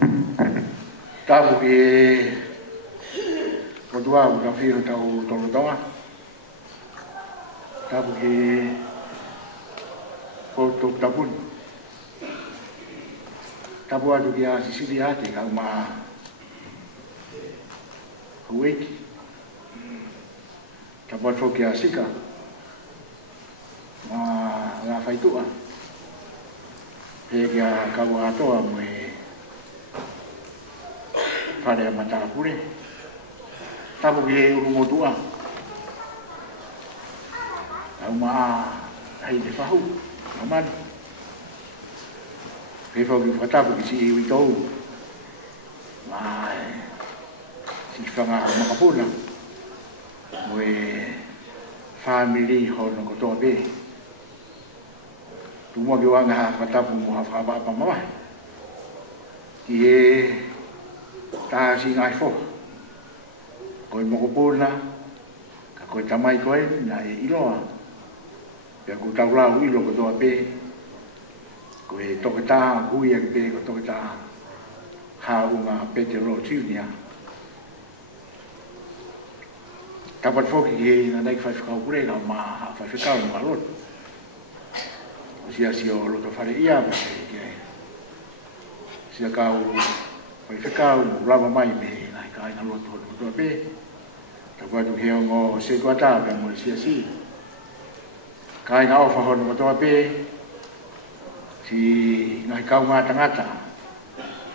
Tapu ki rotua u ka whiro tau tolotonga. Tapu ki koutou tapuni. Tapu atu ki a sisiri ate ka uma hueki. Tapu atu ki a sika. Ma ngā whaitua. He ki a kaua atoa mo e whare a matapure. Tapu ki he urumotua. Au maa hei te whahu. Amani. He whau ki whatapu ki si iwi tau. Mai si whanga makapuna. Mo e family hono kotoa be. Tumua ki wanga ha whatapu mo ha whapapa mawai. Ki he taha si ngai fo. Koe mokopuna, ka koe tamai koe, na e iloa. Pea ku tau lau ilo kotoa pe. Koe toke taha hui aki pe, ko toke taha haunga pete lo tiunia. Tapat foki ki he na naik whaiwhikau kure, ka maa whaiwhikau ni marot. Sia si o loto whare ia pa se ki ai. Sia kau whaiwhikau lava mai me nai ka aina loto kotoa pe. Tapu atu ki ngo se kua tā pia mo sia si. Ka aina ofa hono kotoa pe. Si ngai kau ngā tangata.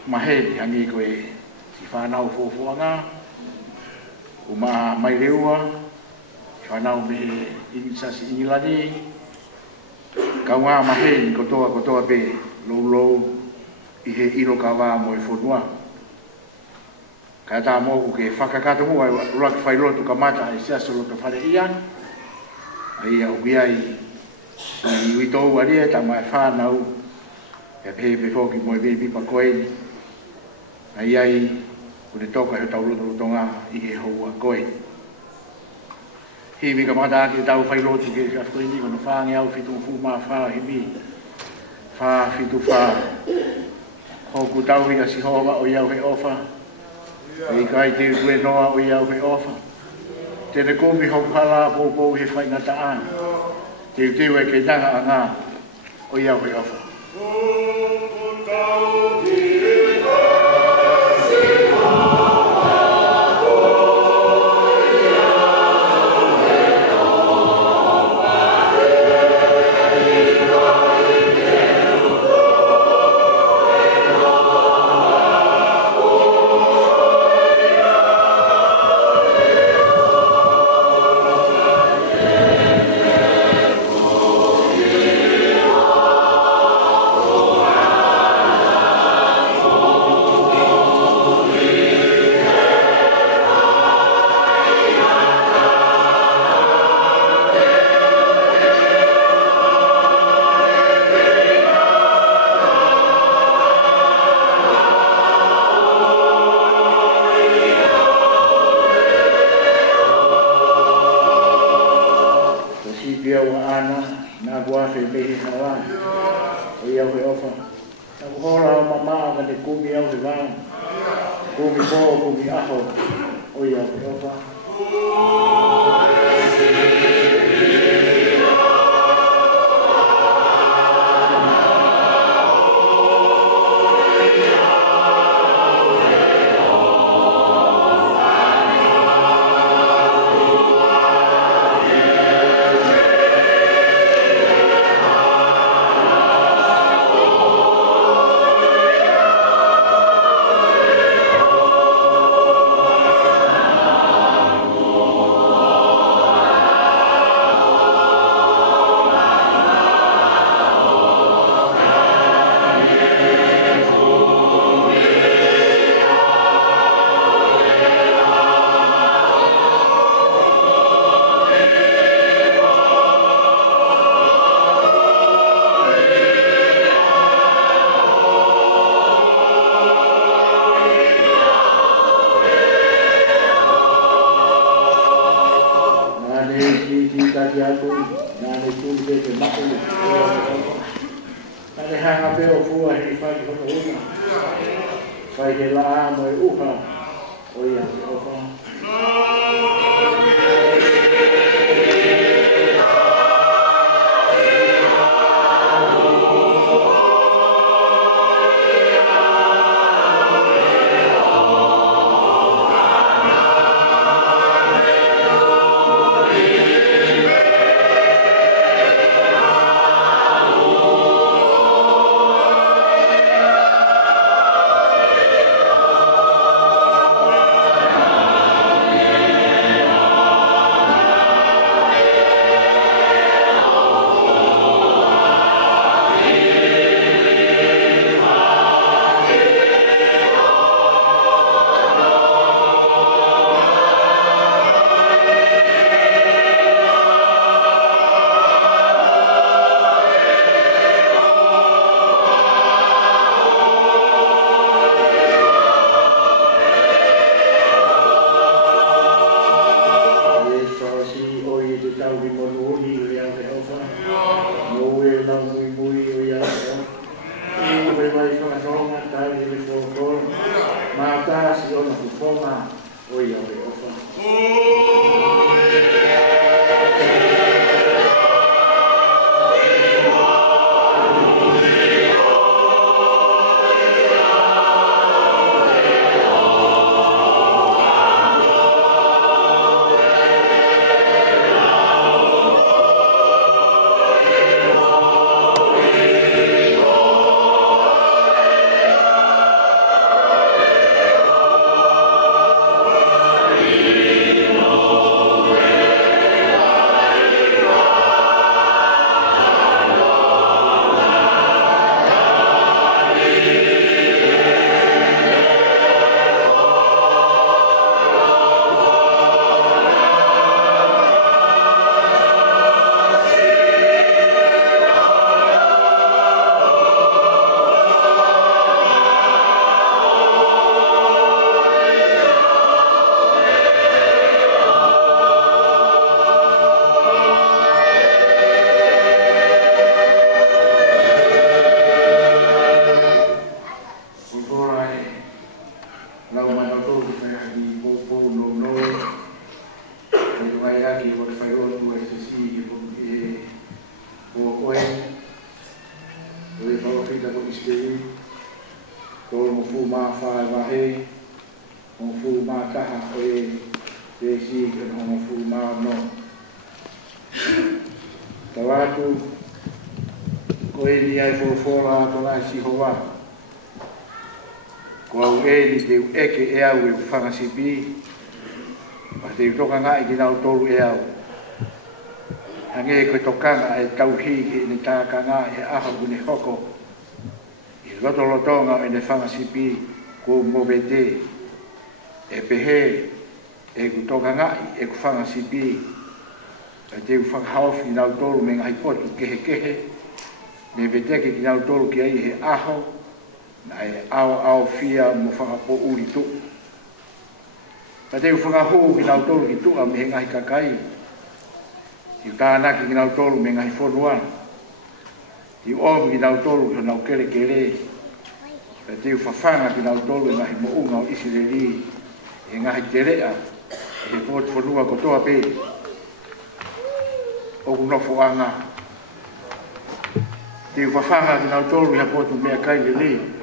Maheri hangi koe si whanau fōfua ngā. Uma mai reua. Whanau me inisasi inilani. Kau ngā maheri kotoa pe. Lou i he ilo ka wā mo e whonua. Ka tā mōku ke whakakato mua uraki whailotu ka mata e siaso loto whare ia. Ai au biai i witou aria ta mai whanau. E pepe whoki mo e bebi pa koe. Ai kune toka he tau loto ngā i he houa koe. Hiwi ka mata ake tau whailotu ke whakoini kono whange au whitu fu maa whaa hiwi. Whaa whitu whaa. Hoku tau hia si hoa o iau he ofa. Ei kai te kue noa o iau he ofa. Tene komi hoku hala pōpō he whaingata ān. Te teo e ke tanga a ngā o iau he ofa. Whai he la mo e uha o ia te ofa. Sipi, pasti toka ngai ki nau tolu e au. Hange ko tokanga e tauhi ki ni tākanga e aha kune hoko. I loto lotonga e ne whanga sipi ko mobete e pehe e ku toka ngai e ku whanga sipi. E te whanga haufi ki nau tolu me ngai potu kehe kehe. Me veteke ki nau tolu ki ai he aho na e ao fia mo whanga po uri tu. Ka te whakahu ki nau tolu ki tua me he ngahi kakai. I tānaki ki nau tolu me ngahi whonuan. I om ki nau tolu ki nau kere kere. Ka te whawhanga ki nau tolu e ngahi mounga o Isireli. E ngahi terea. E pot whanua kotoa pe. O kunofo anga. Te whawhanga ki nau tolu i hapotu mea kai lele.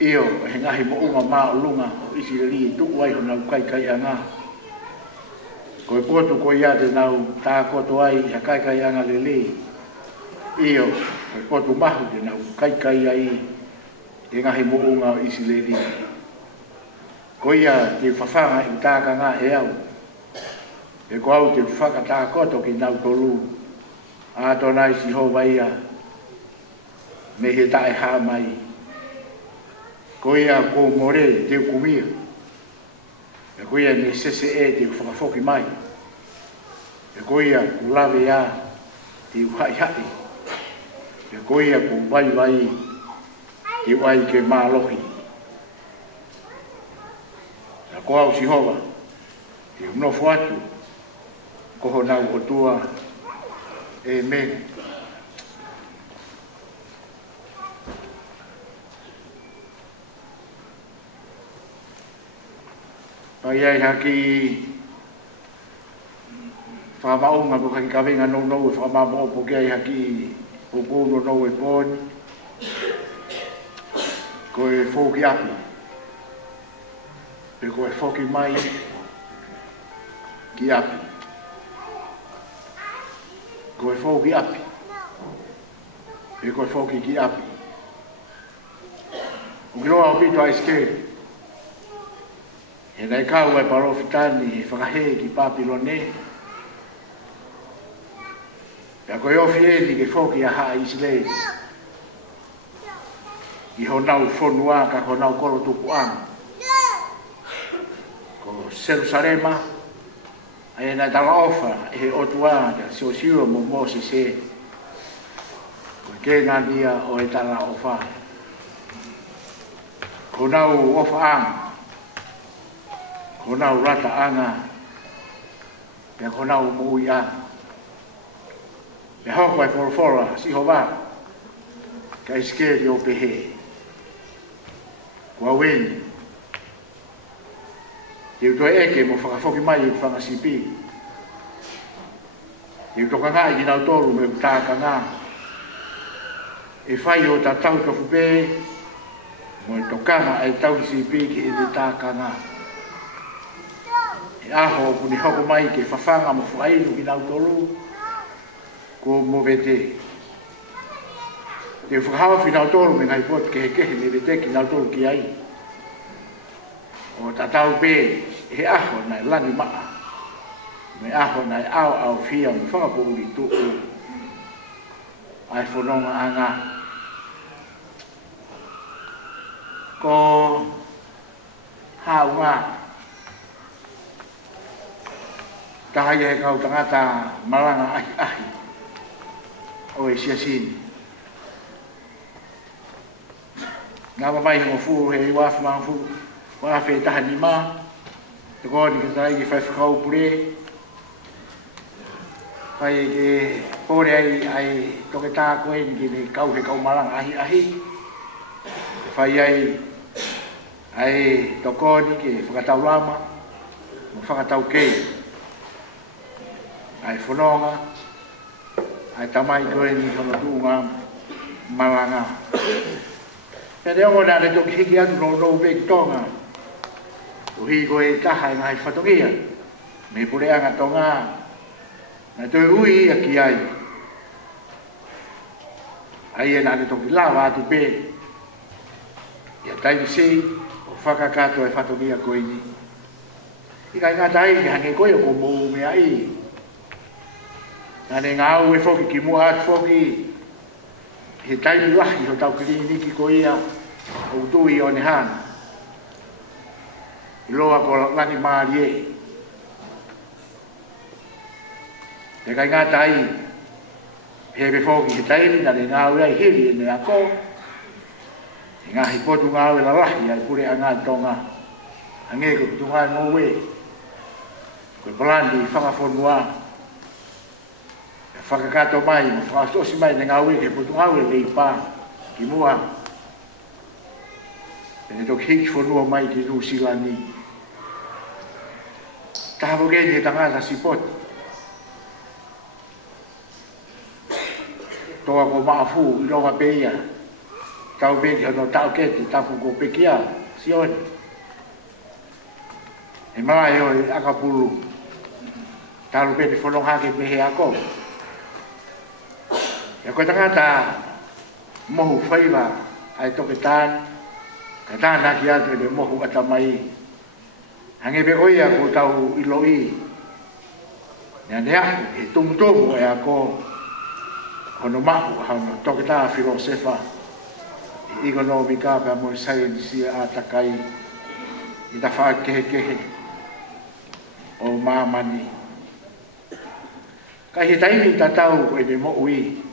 Io, he ngahi mounga maa o lunga o Isireli tu wai ho nau kai kai anga. Ko e potu ko ia te nau tā koto ai ha kai kai anga lele. Io, ko e potu mahu te nau kai kai ai he ngahi mounga o Isireli. Ko ia te whawhanga i tāka ngā e au. E ko au te whaka tā koto ki nau tolu. A tonai si hova ia. Me he tae hā mai. Ko ia ko more te kumia. E ko ia ne sese e te whakafoki mai. E ko ia ku lawe a te uhai hai. E ko ia ku vai vai te wai ke mālohi. E ko au si hova. Te unofo atu. Koho nau o tua. Amen. pai ai haki whamaunga ko haki kawenga no no e whamamo po kia ai haki pupu no no e poni ko e whoki api pe ko e whoki mai ki api ko e whoki api pe ko e whoki ki api o kiroa o pito ai skeri e nei kau e parofitani e whakahe ki Papilone. Pea koe ofi eni ke whoki a haa Islei. I honau whonua ka honau koro tuku anga. Ko Jerusalema e nei tala ofa e he otua ka siosiua mo Moses e. Ko kena nia o e tala ofa. Ko nau ofa anga. Ko nau rata anga, pea ko nau mui anga. Pea hoko e forofora, si hova, ka iskeri o pehe. Kua weni. Te utoe eke mo whakafoki mai e whangasipi. Te utoka ngā i kinau toru me utaka ngā. E whai o ta tau tofu pe, mo e tokanga e tau sipi ki e te taka ngā. Aho kuni hoko mai ke whawhanga mo whainu ki nau tolu ko mo vete. Te whakahawa fi nau tolu me ngai pot ke he kehe me vete ki nau tolu ki ai. O tatau pe he aho nai lani maa. Me aho nai au au fia me whakapo uri tuku. Ai whanonga anga. Ko hau ngā. Tahai e kau tangata malanga ahi ahi o e siasini. Ngā mamai mo fu he wafu mga fu wafu e taha ni ma te kōni ka tarai ki whai whakau pure whai e ke pōre ai toke tā koe ni ki ne kau he kau malanga ahi ahi whai ai tokoni ke whakatau lama mo whakatau kei ai whanonga, ai tamai koe ni hono tūnga malanga. Pea te ongo nāre toki hiki atu no no peki tonga. O hi koe taha i ngai whatongia. Me pure anga tonga. Nai toi ui ia ki ai. Ai e nāre toki lawa atu pe. Ia taimi sei, o whakakato e whatongia koe ni. Ika i ngā tai ki hange koe o ko mou mea i. Nane ngā au e whoki ki mua atu whoki he taimi lahi ho tau kiri niki ko ia o utui o ne hana. I loa ko lani maari e. Te kai ngā tai he pe whoki he taimi nane ngā au ai hiri e ne ako. E ngā hipotu ngā au e la lahi ai pure a ngā tonga. Ange ko tu ngā ngō we. Koe palandi i whakawhonua. Whakakato mai, mo whakasosi mai ne ngā weke, putu ngā weke i pā, ki mua. E ne tok hiki whanua mai ki New Zealand ni. Tahapo geni he tangata si poti. Toa ko maafu, i ronga peia. Tau beki hono tau keti, tapu ko pekia, si oni. E maa e oi akapulu. Talu beki whanong hake mehe ako. Ya koe tangata mohu whaiwa ai toke tān, ka tāna ki atu e mohu ata mai. Hange be oia ko tau ilo i. Nea nea, he tumutomu e ako hono mahu, hono toke tā filosefa. Igo no mika pia mo science a takai i ta wha kehe kehe o mamani. Ka he taimi tatau koe ne mo ui.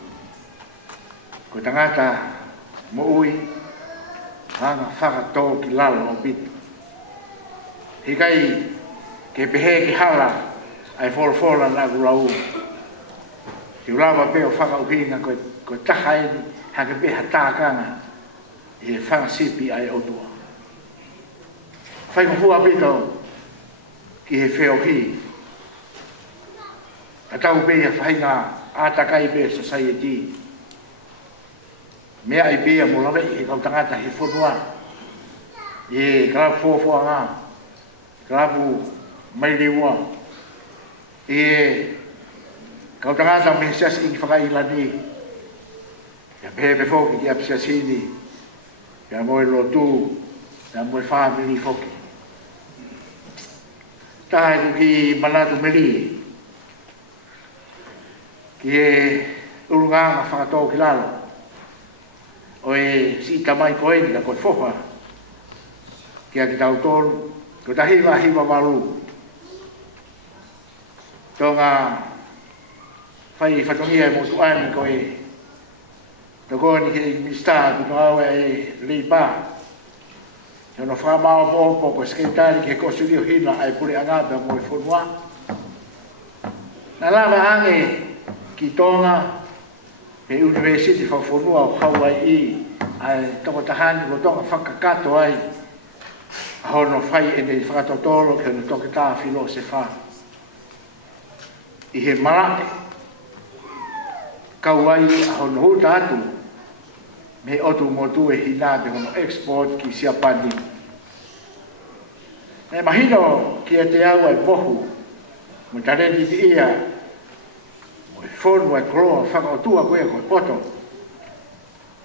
Ko tangata mo ui, hanga whakatō ki lalo o bitu. Hikai ke pehe ki hala ai whora na kurau. Ki ulawa pe o whakauhinga ko taha e ni hake peha tākanga e whangasipi ai otua. Whai kufua pito ki he wheo ki. A tau pēia whainga ātakai pēia society. Mea i pēia mo lawe i kau tangata he whonua. E kalapu fōfua ngā. Kalapu mairiua. E kau tangata me sias i ki whakai lani. Ia pēpe whoki ki apsia sini. Ia moe lotu. Ia moe whamiri whoki. Tahe ku ki manatu meri. Ki e urunganga whakatō ki lalo. O e si tamai koeni la koe whoha. Ki a ki tau tōru. Ko ta hiwa waru. Tō ngā whai whatongia e motu aimi koe. Tō koe ni ki mista ki tō aue e leipa. Tō no whamao pōpo ko sketari ki he kosurio hina ai pure angata mo e whonua. Nā lawa ange ki tonga pe university whawhonua o Hawaii ai toko tahani ko tonga whakakato ai hono whai e nei whakatotoro ke no toke tā whilo se wha i he marake kau ai hono huta atu me otu motu e hina te hono export ki siapani e mahino ki e te au ai pohu mo tareni di ia whonu e koroa whakaotua koe koe poto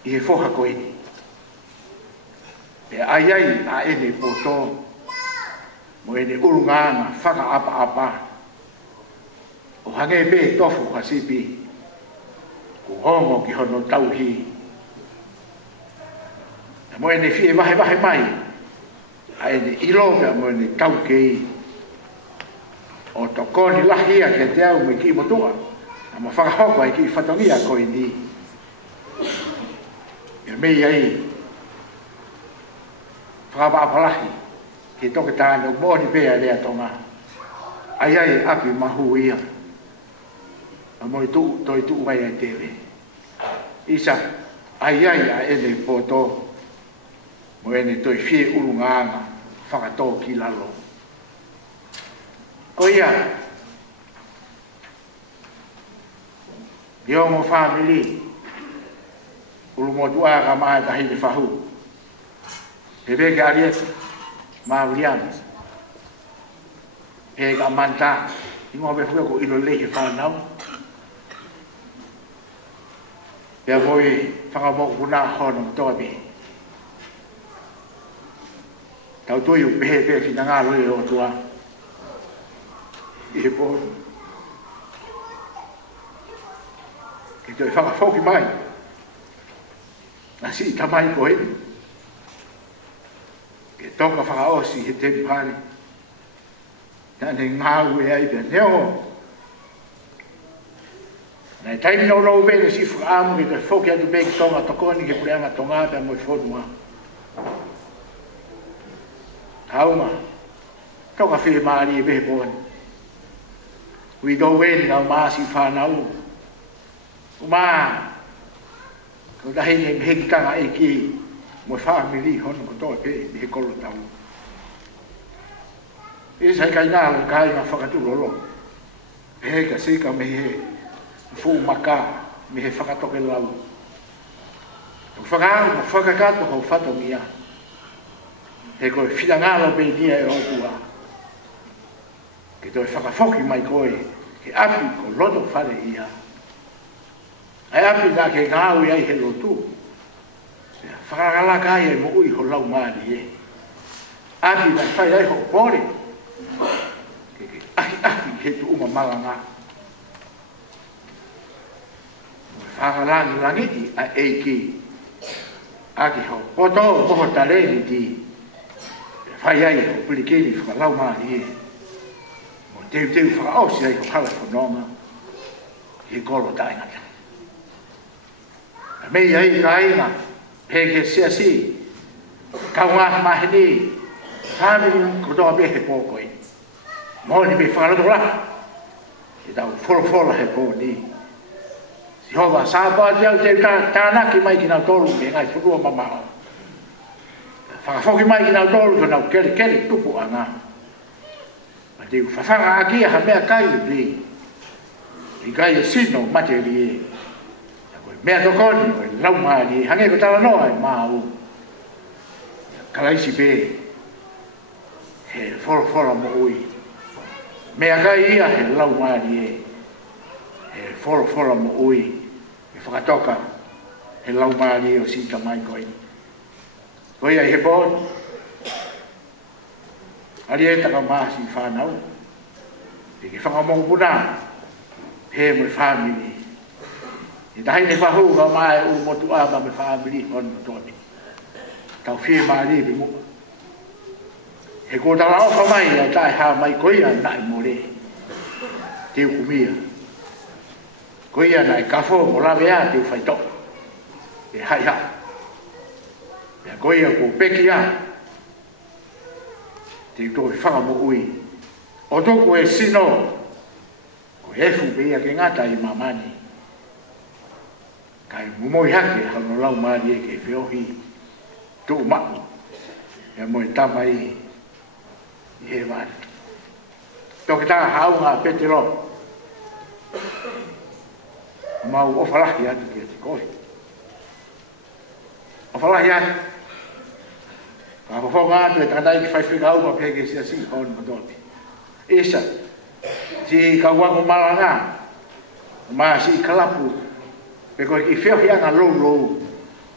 i he whoha koe ni. E ai a ene poto mo ene urunganga whaka apa o hange me tofu hasipi ku hongo ki hono tauhi. Mo ene fie wahe mai a ene iloga mo ene taukei o tokoni lahia ke te au me ki motua. Ama whakahoko ai ki whatongia koe ni. Ia mei ai. Whakapapalahi. Ki toke tāne o mōni pēa lea tonga. Ai api mahu ia. A moi toi tu vai ai tewe. Isa, ai a ene poto. Mo ene toi fie urunganga. Whakatō ki lalo. Ko ia. Yo mo family ulu mo tua ka mai ta hile fahu bebe ka aliet ma William e ka manta ingo be fu ko ilo le fa nau ya voi fa mo kuna hon to be tau to yu be fina nga lo tua e po ki toi whakawhoki mai. Nā si tamai koe. Ke toka whakaosi he te pari. Nāne ngāu e ai pia neo. Nā taimi no rau vene si whakaamu ki toi whoki atu beki tonga tokoni ke pureanga tonga pia moi whonua. Hauma. Toka whie maari e behe pōni. Ui do weni ngau maasi whanau. Uma, ko dahi ni heki tanga e ki mo whaamiri hono ko toa pe ni he kolo tau. E sai kai ngā o kai ngā whakaturolo. Heka sika me he fu maka me he whakatoke lau. O whakau mo whakakato ho whatongia. He koe whiangalo pe nia e opua. Ke toi whakawhoki mai koe ke api ko loto whare ia. Ai api nā ke ngāui ai he lotu. Whakaralaka ai e mo ui ho lau maari e. Api nā whai ai ho pore. Ahi he tu uma malanga. Whakalangi langiti a eiki. Aki ho poto moho tareni ti. Whai ai ho pulikeni whakalau maari e. Mo teu whakaosi ai ho hala whanonga. He kolo taingata. Mei ai kainga, peke siasi, kaunga mahini, family kotoa be he pōkoi. Mōni me whakarotora, e tau wholofola he pō ni. Si hova, sāpā te au te tānaki mai ki nau tolu me ngai whurua mamao. Whakawhoki mai ki nau tolu ka nau kere tupu anga. te whawhanga aki ha mea kai pi. I kai e sino mate li e. Mea tokoni, lau maa li, hange ko tala noa e maa u. Kalaisi pe, he whora mo ui. Mea kai ia he lau maa li e. He whora mo ui. E whakatoka, he lau maa li o sita mai koi. Koi ai he bon. Ali e taka maa si whanau. E ke whangamong puna, he mo family. I tahi ne whahu ka mai u motu aba me whaamiri on toni. Tau whie maari bi mua. He ko tala ofa mai a tae ha mai koia na i more. Te ukumia. Koia na i kafo mo lawe a te whaito. E hai ha. Pea koia ko peki a. Te utoi whangamo ui. O toku e sino. Ko hefu pe ia ke ngata i mamani. Kai mumoi hake hano lau maari e ke whiohi tu mako. E moi tama i he maari. Toki taka hau ngā pete ro. Mau ofalahi atu ki ati koi. Ofalahi atu. Whakawhonga atu e tātai ki whaiwhika au ma peke si a si honi madoni. Esa, si kauwango malanga, ma si kalapu, pe koe ki whio hianga lou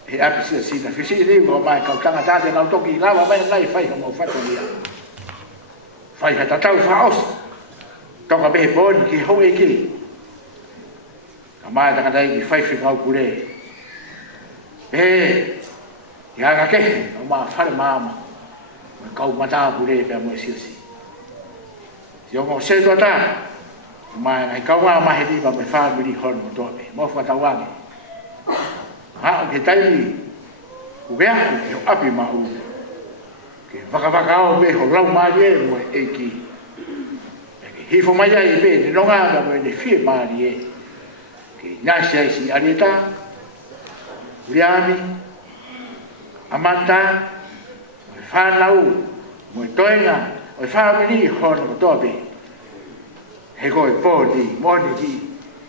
he api sia sita. Whisi ni ko mai kau tanga tate nau toki lawa mai nai whai ka mau whato nia. Whai ha tatau whaos. Toka behe poni ki hou e ki. Ka mai tanga dai ki whai whikau kure. He, i hanga kehe, o maa whare maama. Mai kau mataa kure pia mo sia si. Si o mo se tua ta. Mai ngai kau ngā mahe riba me whaamiri hono mo tope. Mo whatawangi. Ha o ke taimi ubea ke api mau ke whakawhaka o me ho lau maari e mo e ki hifo mai ai pe ne nonga ka mo ne fie maari e ke nasi ai si arieta uriami amanta mo whanau mo toenga o whaamiri hono mo tope he koe pōni moni ki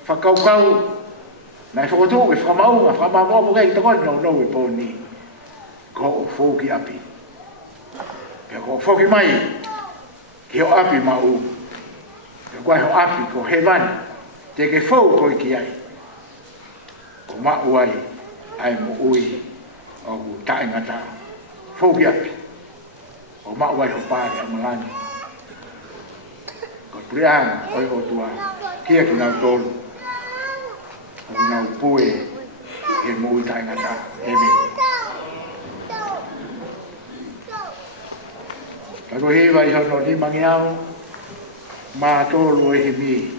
whakaukau nai whakotu e whamaunga, whamamamo kei takoni no e pōni. Ko o fōki api. Pea ko o fōki mai, ki o api mau. Pea koe ho api ko he mani, te ke fōu koi ki ai. Ko mau ai, ai mo ui, o ku tae ngata. Fōki api. Ko mau ai ho pāre a malani. Ko prianga, oi o tua, kia ki nau tolu. Nau pue e mui tai ngata e me. Tako hewa i hono ni mangiao, ma tolu e himi.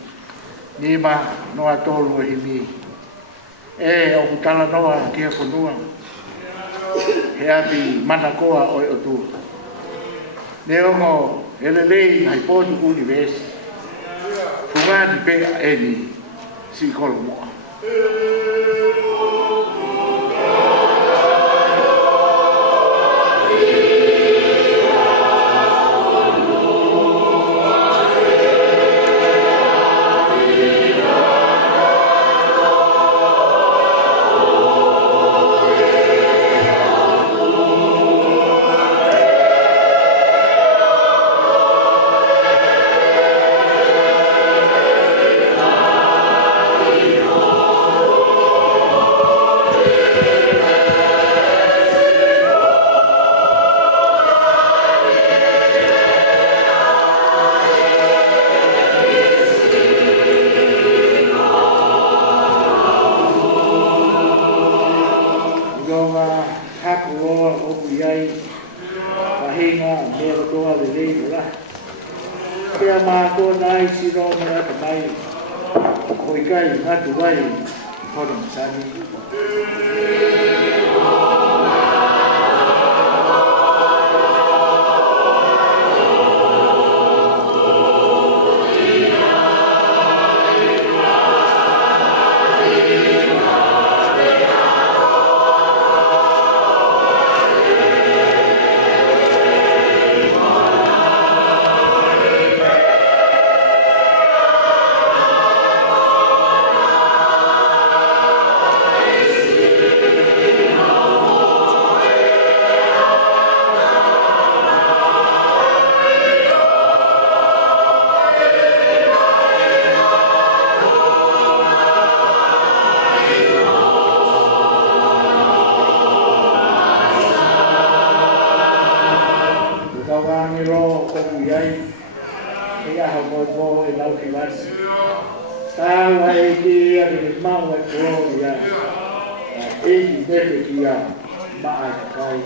Ni ma noa tolu e himi. E o kutala noa kia konua. He api mana koa oi o tu. Ne ongo elelei hai potu universe. Fungani pe e ni si kolo moa. Tawa e ki a ke mau e kōri a. E ki nepe ki a maa e kai.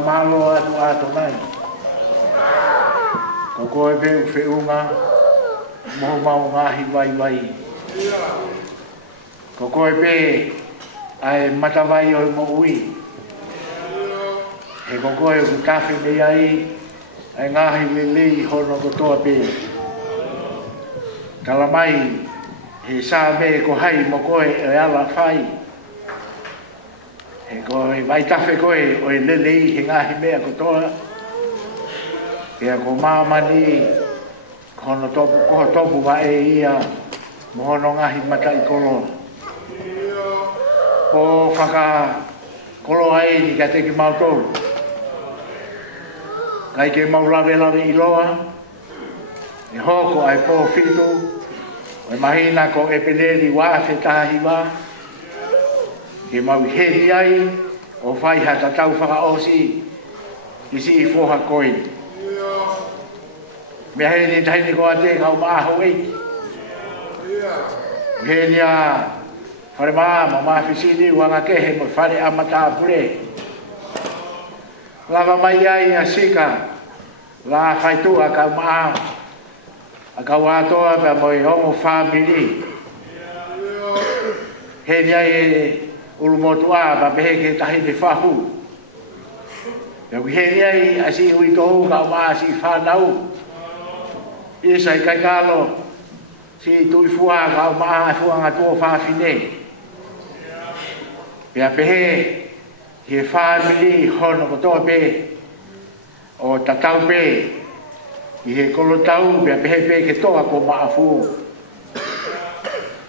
Malo atu ato nai. Ko koe peu whiunga, moho mau ngahi wai wai. Ko koe pe ai matawai o mo ui. He ko koe ku kafi me ai, ai ngahi me lei hono ko toa pe. Kalamai, he sa me ko hai mo koe e ala whai. E koe vai tawhi koe o e lelei he ngahi mea kotoa. Pea ko mamani kono topu wa e ia mohono ngahi mata i kolo. Ko whaka kolo ai ni ka teki mautou. Kai ke maulawe lawe i loa. E hoko ai po fitu. O e mahina ko e peneri wa se tahi wa. Ke mau heri ai, o whai hata tau whakaosi, i si i whoha koe. Mea heri taini ko a te kau maaho eiki. Heri a whare maa ma maa whisini wanga kehe mo whare amata pure. Lava mai ai a sika, la whaitu a kau maa, a kau atoa pa mo i homo whamiri. Heri ai e ulu motua ba behe ke tahi te whahu. Pea kuheri ai asi hui tohu ka maa si whanau. Isa i kai kalo si tui fua ka maa fuanga tua whawhine. Pea behe he whamili hono kotoa pe o tatau pe i he kolotau pea behe pe ke toa ko maa fu.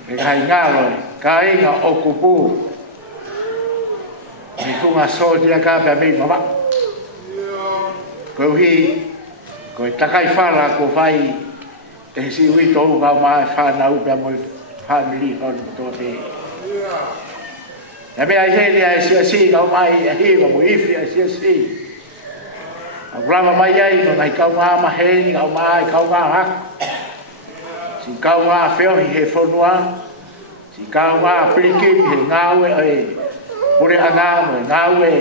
E kai ngalo ka inga o kupu. Ni kunga sotia ka pe me mama. Ko hi ko takai fala ko vai te si wi to ba ma fa na u pe mo family on to te. Ya me ai he ai si ka mai hi mo ifi ai si. A grama mai ai no nai ka ma he ni ka mai ka ha. Si ka wa feo he fonua. Si ka wa pliki he ngawe ai. Ore anga mo ngawe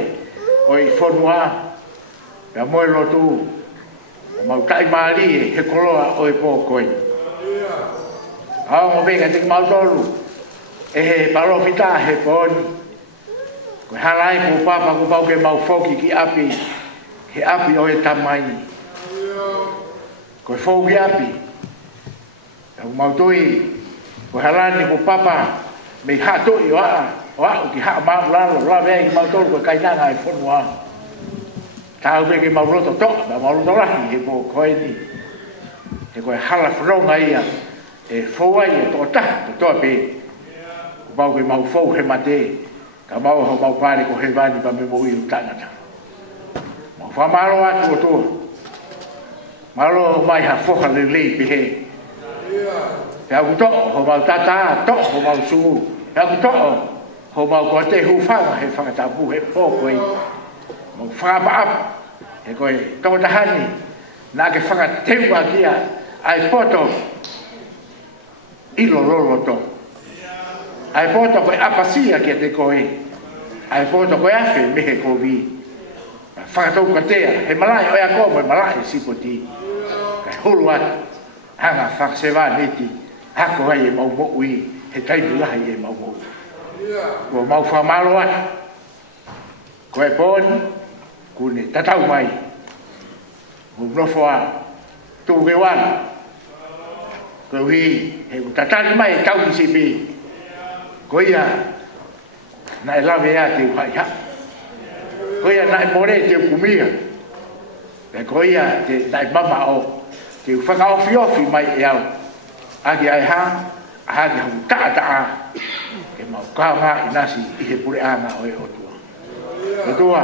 o i fonua pe mo lo tu o mau kai mari he koloa o i po koi a mo venga te mau tolu e he palo fita he poni ko halai ko papa ko pau ke mau foki ki api he api o e tamai ko fo bi api o mau toi ko halani ko papa me ha to i wa ki ha ma la ve mau to ko kai na ngai fo wa ta ve ki mau roto to ba mau roto la ki ko ko ni e ko hala fro ngai ya e fo ai to ta to pe ba ko mau fo he mate ka mau ho mau pare ko he vani ba me mo i tanga mau fa malo atu to malo mai ha fo ha le pe he ya ku to ho mau tata to ho mau su ya ku to ho mau ko te hu fa he fa ta bu he po ko mo fa ba e ko to ta hani na ke fa te wa kia ai poto ilo lo to ai poto ko apasia ke te ko ai poto ko afe me ko vi fa to ko te he malai o ya ko me malai si poti ka hulwa hanga fa se va niti hako ai mau mo ui he tai la ai mau mo ko mau fa malo a ko e pon ku ni tatau mai mo no fa tu ke wan ko wi he tatali mai tau ki sipi ko ia na la vea te fa ya ko ia na more te kumia e ko ia te dai mama o te fa ka ofi mai e au agi ai ha agi hu ta ke mau ka nga inasi i he pure anga o e o tua e tua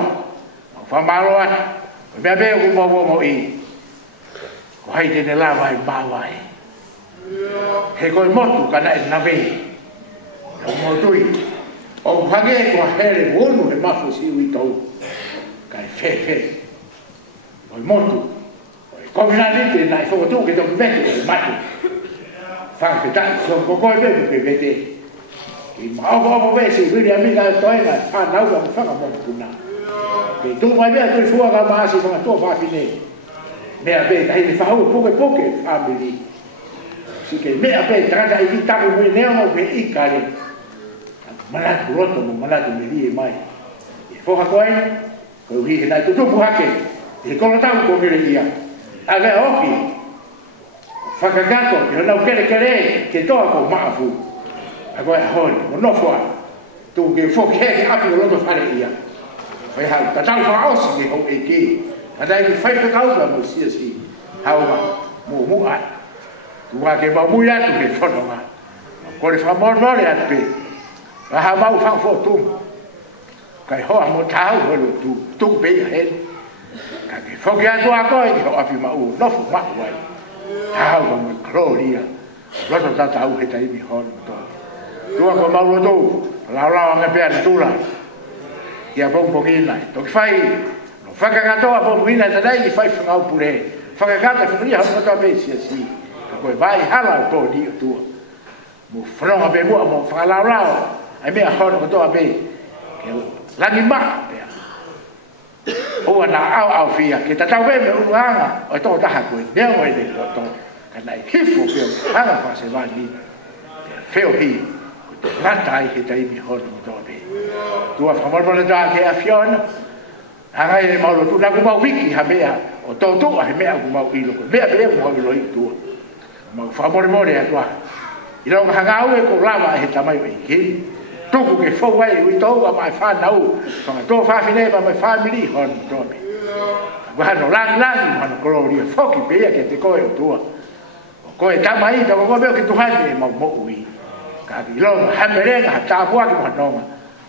fa malo a me be u mo i ko hai te la vai ba vai he ko motu kana e na ve o mo tui o hage ko hele wonu he mafu si wi tau kai fe o motu ko na ni te na fo tu ke to vete matu fa che tanto sono poco e bene che vede il mau ve si vedi amica toina fa na uno fa mo puna che tu vai via tu fuori la base ma tu fa finire me a be dai fa poco family si che me a be tra dai di tabu me ne ho be i cari ma la roto ma la me di mai e fo ha coi ko hi na tu pu ha che e con la tabu ko me dia aga occhi fa cagato che non quere che tocco mafu agora hoi non fa tu che fo che api lo to fare ia fai ha ta tal fa os che ho e che adai fai fa causa mo si ha mo a tu va che ba muia tu che fa no ma ko le fa mo le at pe ha ba fa fo tu kai ho mo tau ho tu pe he ka che fo che a tu a ko ho api ma u no fu ma wai how mo gloria roto tata au he tai mi hon to tua ko mau to la nga pe tu la ia bon poquina to que fai no fa ka to a bon wina ta dai fai fa au pure fa ka ta fa ria ho to be si ko vai hala to di tu mo fro a be mo fa la ai me a hon to a be ke la ni ma o na au fia ke ta ve me unga o to ta ha ko ne o le to kana hifu pe ana fa se va ni feo hi la tai ke tai mi hon to be tu a famor por da ke a fiona anga e mo tu na ku ba wiki ha be o to tu a me a ku ma ilo ko be be mo lo i tu mo famor mo re tu i lo ka ga o ko lava he tamai we ki tuku ke fo wai ui tau a mai wha nau whanga tō whawhine pa mai whamiri hon tōme wa no lang hana koloria whoki pēia ke te koe o tua o koe tamai ta ko meo ki tuhane e mau mo ui ka ki longa hamerenga ha tāpua ki mohanonga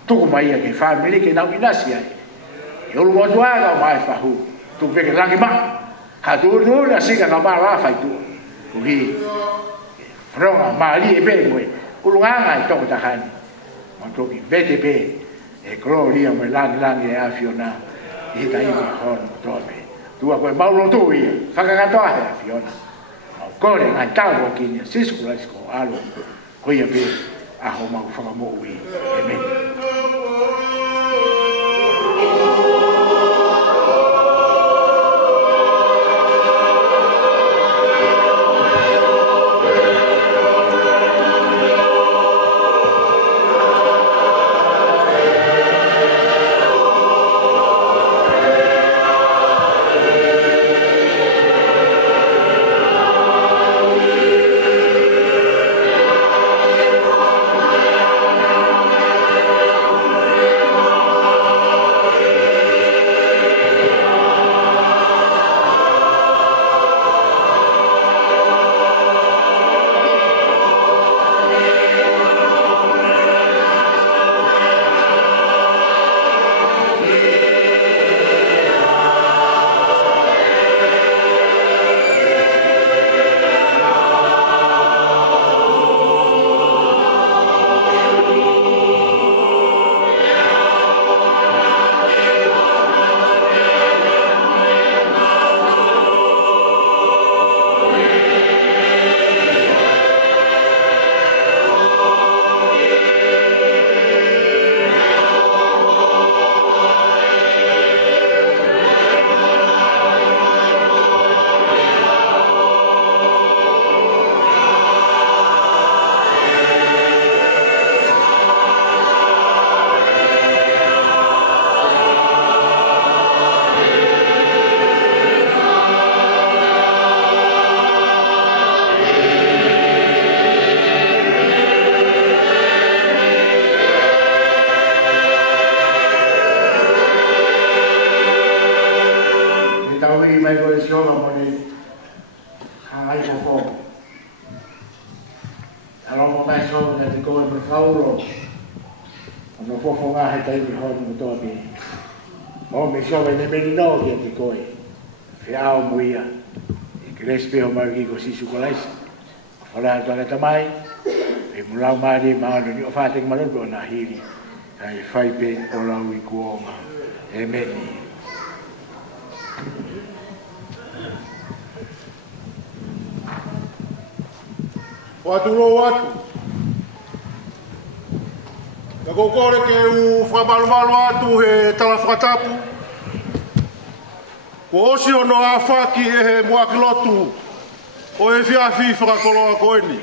tuku mai a ke whamiri ke nau inasi ai e ulu motu aga o mai whahu tuku peke langi ma ha tu na singa nga maa la whai tua kuhi whanonga maa li e pē moe ulu nganga i toko tahani toki vete pe e gloria me langi e afiona e dai mi hon tobe tu a ko maulo tu ia faka gato a afiona o kore ngai tau ki ni sisku ko alo ko ia pe a ho mau faka mo ui amen mai so na te koe me kaulo. Ono fofo ngā he tai mi hoi mo toa mi. O me so ne meni no ki te koe. Whiao muia. I krespe o mai ki ko sisu ko laisa. Whala toa ta mai. E mulau maari maano ni o whāteng maroto na hiri. Ai whai pe o lau i kuonga. E meni. O atu lo atu. Ka kokore ke u whamalu atu he tala whakatapu. Ko osi o no a whaki e he muakilotu o e whiawhi whakakoloa koeni.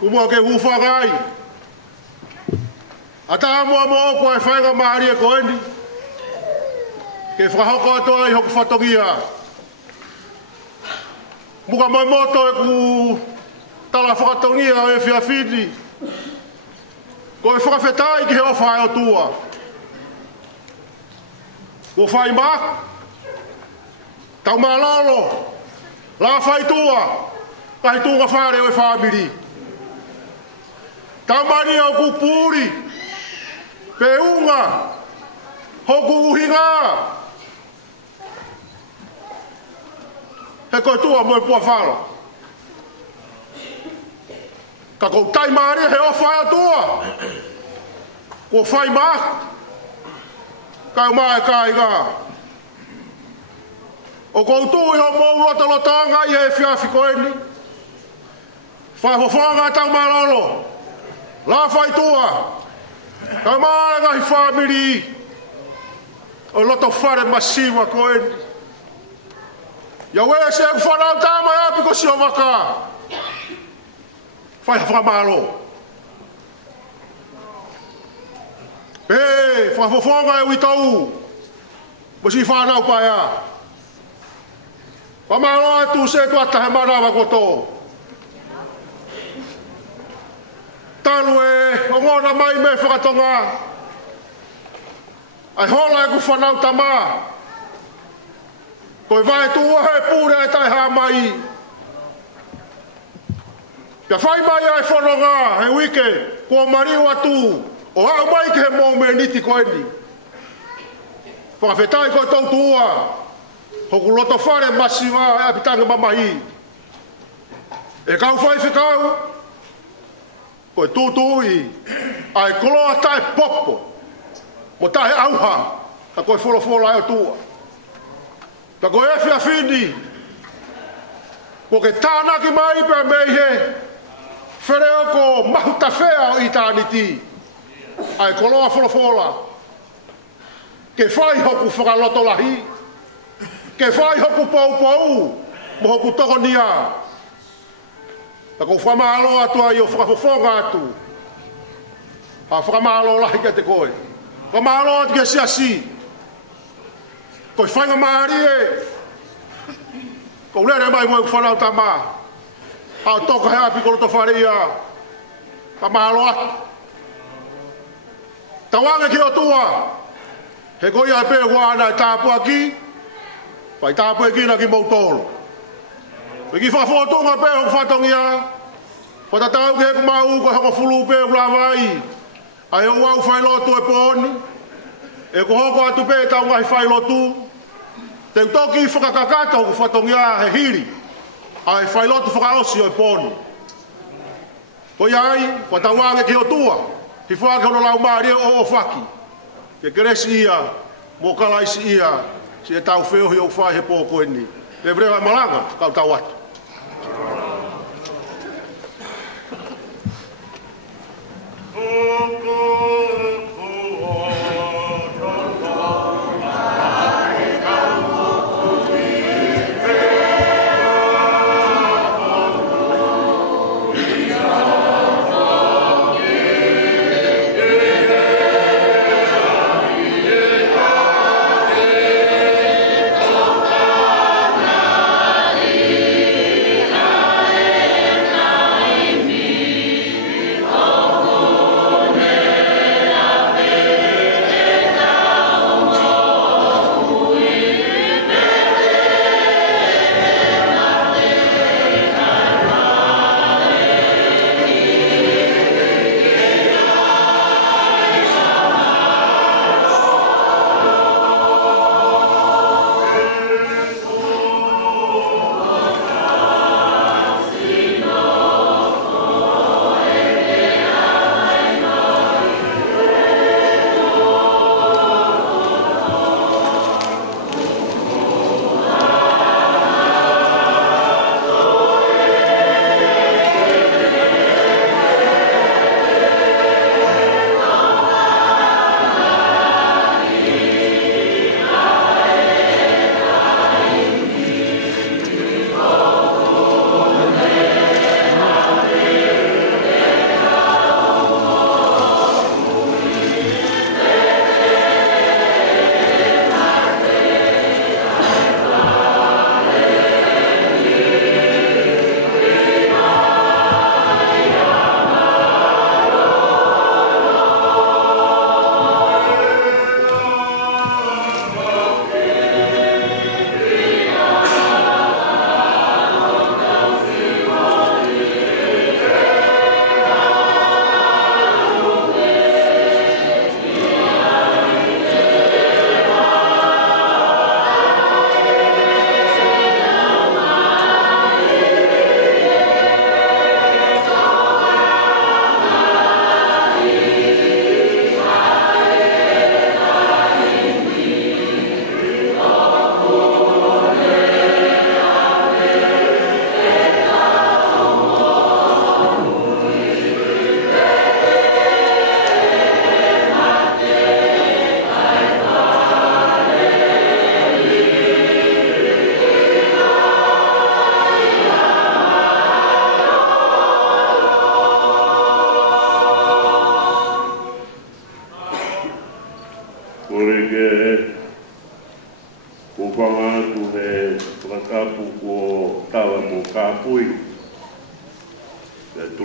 Kumua ke hu whakai. Ata mua mo ko e whainga mahari e koeni. Ke whakahoko atoa i hoku whatongia. Muka mai moto e ku tala whakatongia o e whiawhini. Ko e whakawhetai ki he o whae o tua. Ko whai mak. Tau malolo. La whai tua. Kahi tunga whare o e whamiri. Tau mani au ku puri. Pe unga. Hoku uhinga. He koe tua mo e pua whala. Ka kou tai maari he o whai atua. Ko whai mak. Kau mai kai ngā. O kou tui ho mou lota i he whiawhi koeni. Whai ho whanga tau marolo. La whai tua. Kau mai ngahi whamiri. O loto whare masiwa koeni. Ia wea se ku whanau tāma e api ko si o waka. Whai whamalo. Whai e uitau. Mo si whanau pai a. Whamalo atu se tu atahe marawa koto. Tanu e ngona mai me whakatonga. Ai hola e ku whanau tama. Koe vai tua he pūre e tai hā mai. Pia whai mai ai whanonga he wike kua mariu atu o hau mai ke he mō me niti koeni. Whakawhetai koe tau tua. Hoku loto whare masiwa e apitanga mamahi. E kau whai whikau. Koe tūtui. Ai koloa tae popo. Mo tae auha. Ka koe wholofola e o tua. Ka koe e whiawhini. Ko ke tānaki mai pe mei he. Whereo ko mahuta whea o i tāniti. Ai koloa wholofola. Ke whai hoku whakaloto lahi. Ke whai hoku pou. Mo hoku toko nia. Ka ko whamalo atua i o whakafofonga atu. Ha whakamalo lahi ke te koe. Whamalo atu ke siasi. Koe whainga maari e. Ko lere mai mo e whanau tama. Ha toka he api koroto whare ia. Ka mahalo atu. Tawange ki o tua. He koi ai pe wana e tāpua ki. Whai tāpua e kina ki mautoro. E ki whafotonga pe o whatongia. Whatatau ki he kumau ko hoko fulu pe o lawai. Ai o wau whai lotu e poni. E ko hoko atu pe tau ngai whai lotu. Te utoki whakakakata o whatongia he hiri. Ai whai lotu whakaosi o e poni. Ko iai, whatawange ki o tua. Hi whake hono lau maari o whaki. Ke keresi ia, mo kalaisi ia. Si e tau wheohi o whai he pōko eni. Te vrewa malanga, kau tau atu. Yeah.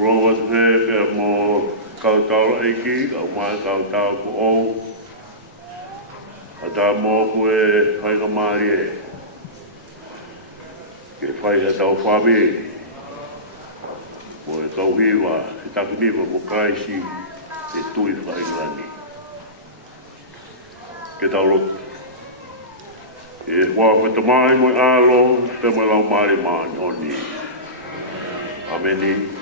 roa te mo kautau eiki, au mai kautau ku ou. Ata mo koe whaika mai e. Ke whai a tau whawe. Mo e kauhiwa, e takuniwa mo kaisi e tui whaingangi. Ke tau roto. E hoa koe tamai mo e alo, te mo lau maari maani oni. Ameni.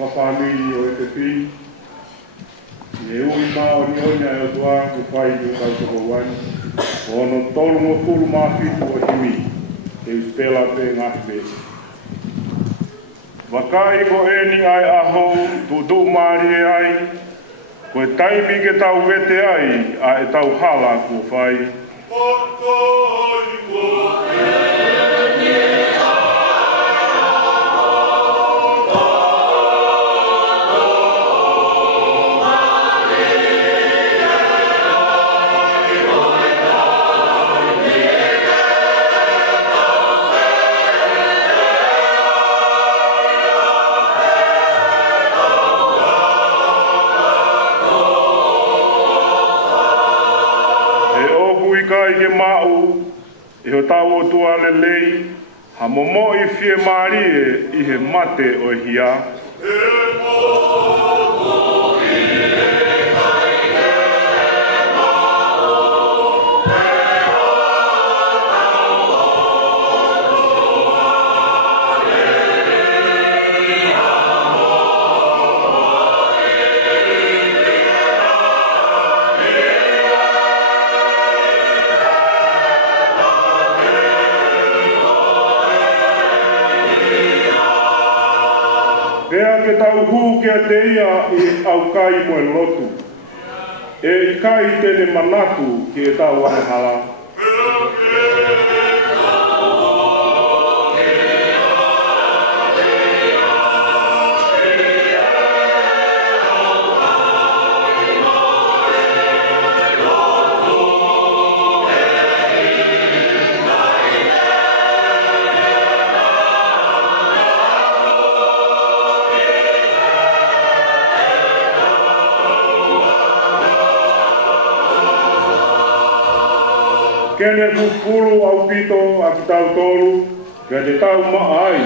whawhamiri o e te pi. E ui mao ni oina e o tua ku whai ni o kau toko wani. O ono tolu mo kuru mawhitu o himi. E uspela pe ngāti besi. Wakai ko e ni ai aho, tu tu maari e ai. Ko e taimi ke tau wete ai, a e tau hala ku whai. Wakai ko e ni ke mau, e ho tau o tua lelei, ha momo I fie maari e I he mate o hia. tau hu kia te ia I au kai mo e lotu. E I kai tene manatu ki e tau anahala. Kene pupulu au pito a ki tau tolu, kia te tau maa ai,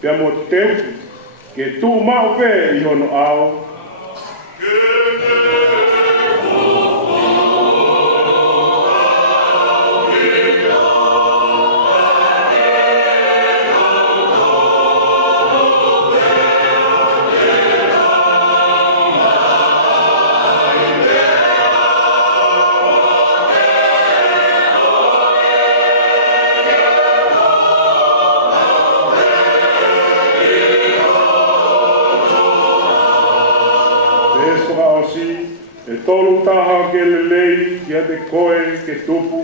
pia mo te teuki, ke tū mao pē I hono ao. Tolu taha ke lelei kia te koe ke tupu,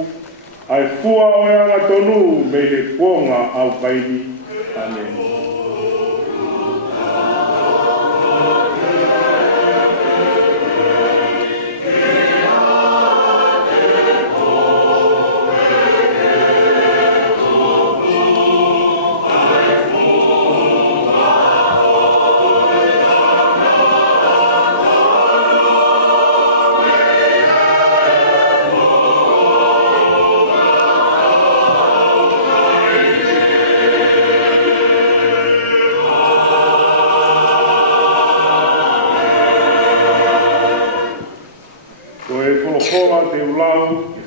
ai fua o anga tonu me he kuonga au kaini. Amen.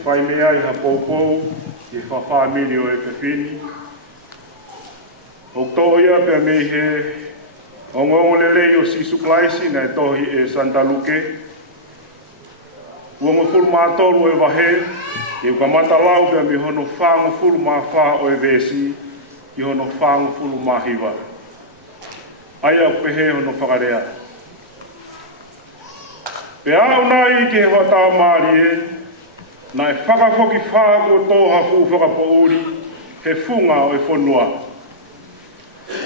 Whai mea I ha poupou, I whawhamini o e pepini. O tō ia pia mei he ongongo lelei o Sisu Klaisi na e tohi e Santa Luke. Uongo fulu maa tolu e wahe, e ukamata lau pia mi hono whango fulu maa wha o e vesi, I hono whango fulu maa hiwa. Aia pehe hono whakarea. Pea au nai ke he wata maari e, na e whakafoki whāko tōha fu whakapouri, he funga o e whonua.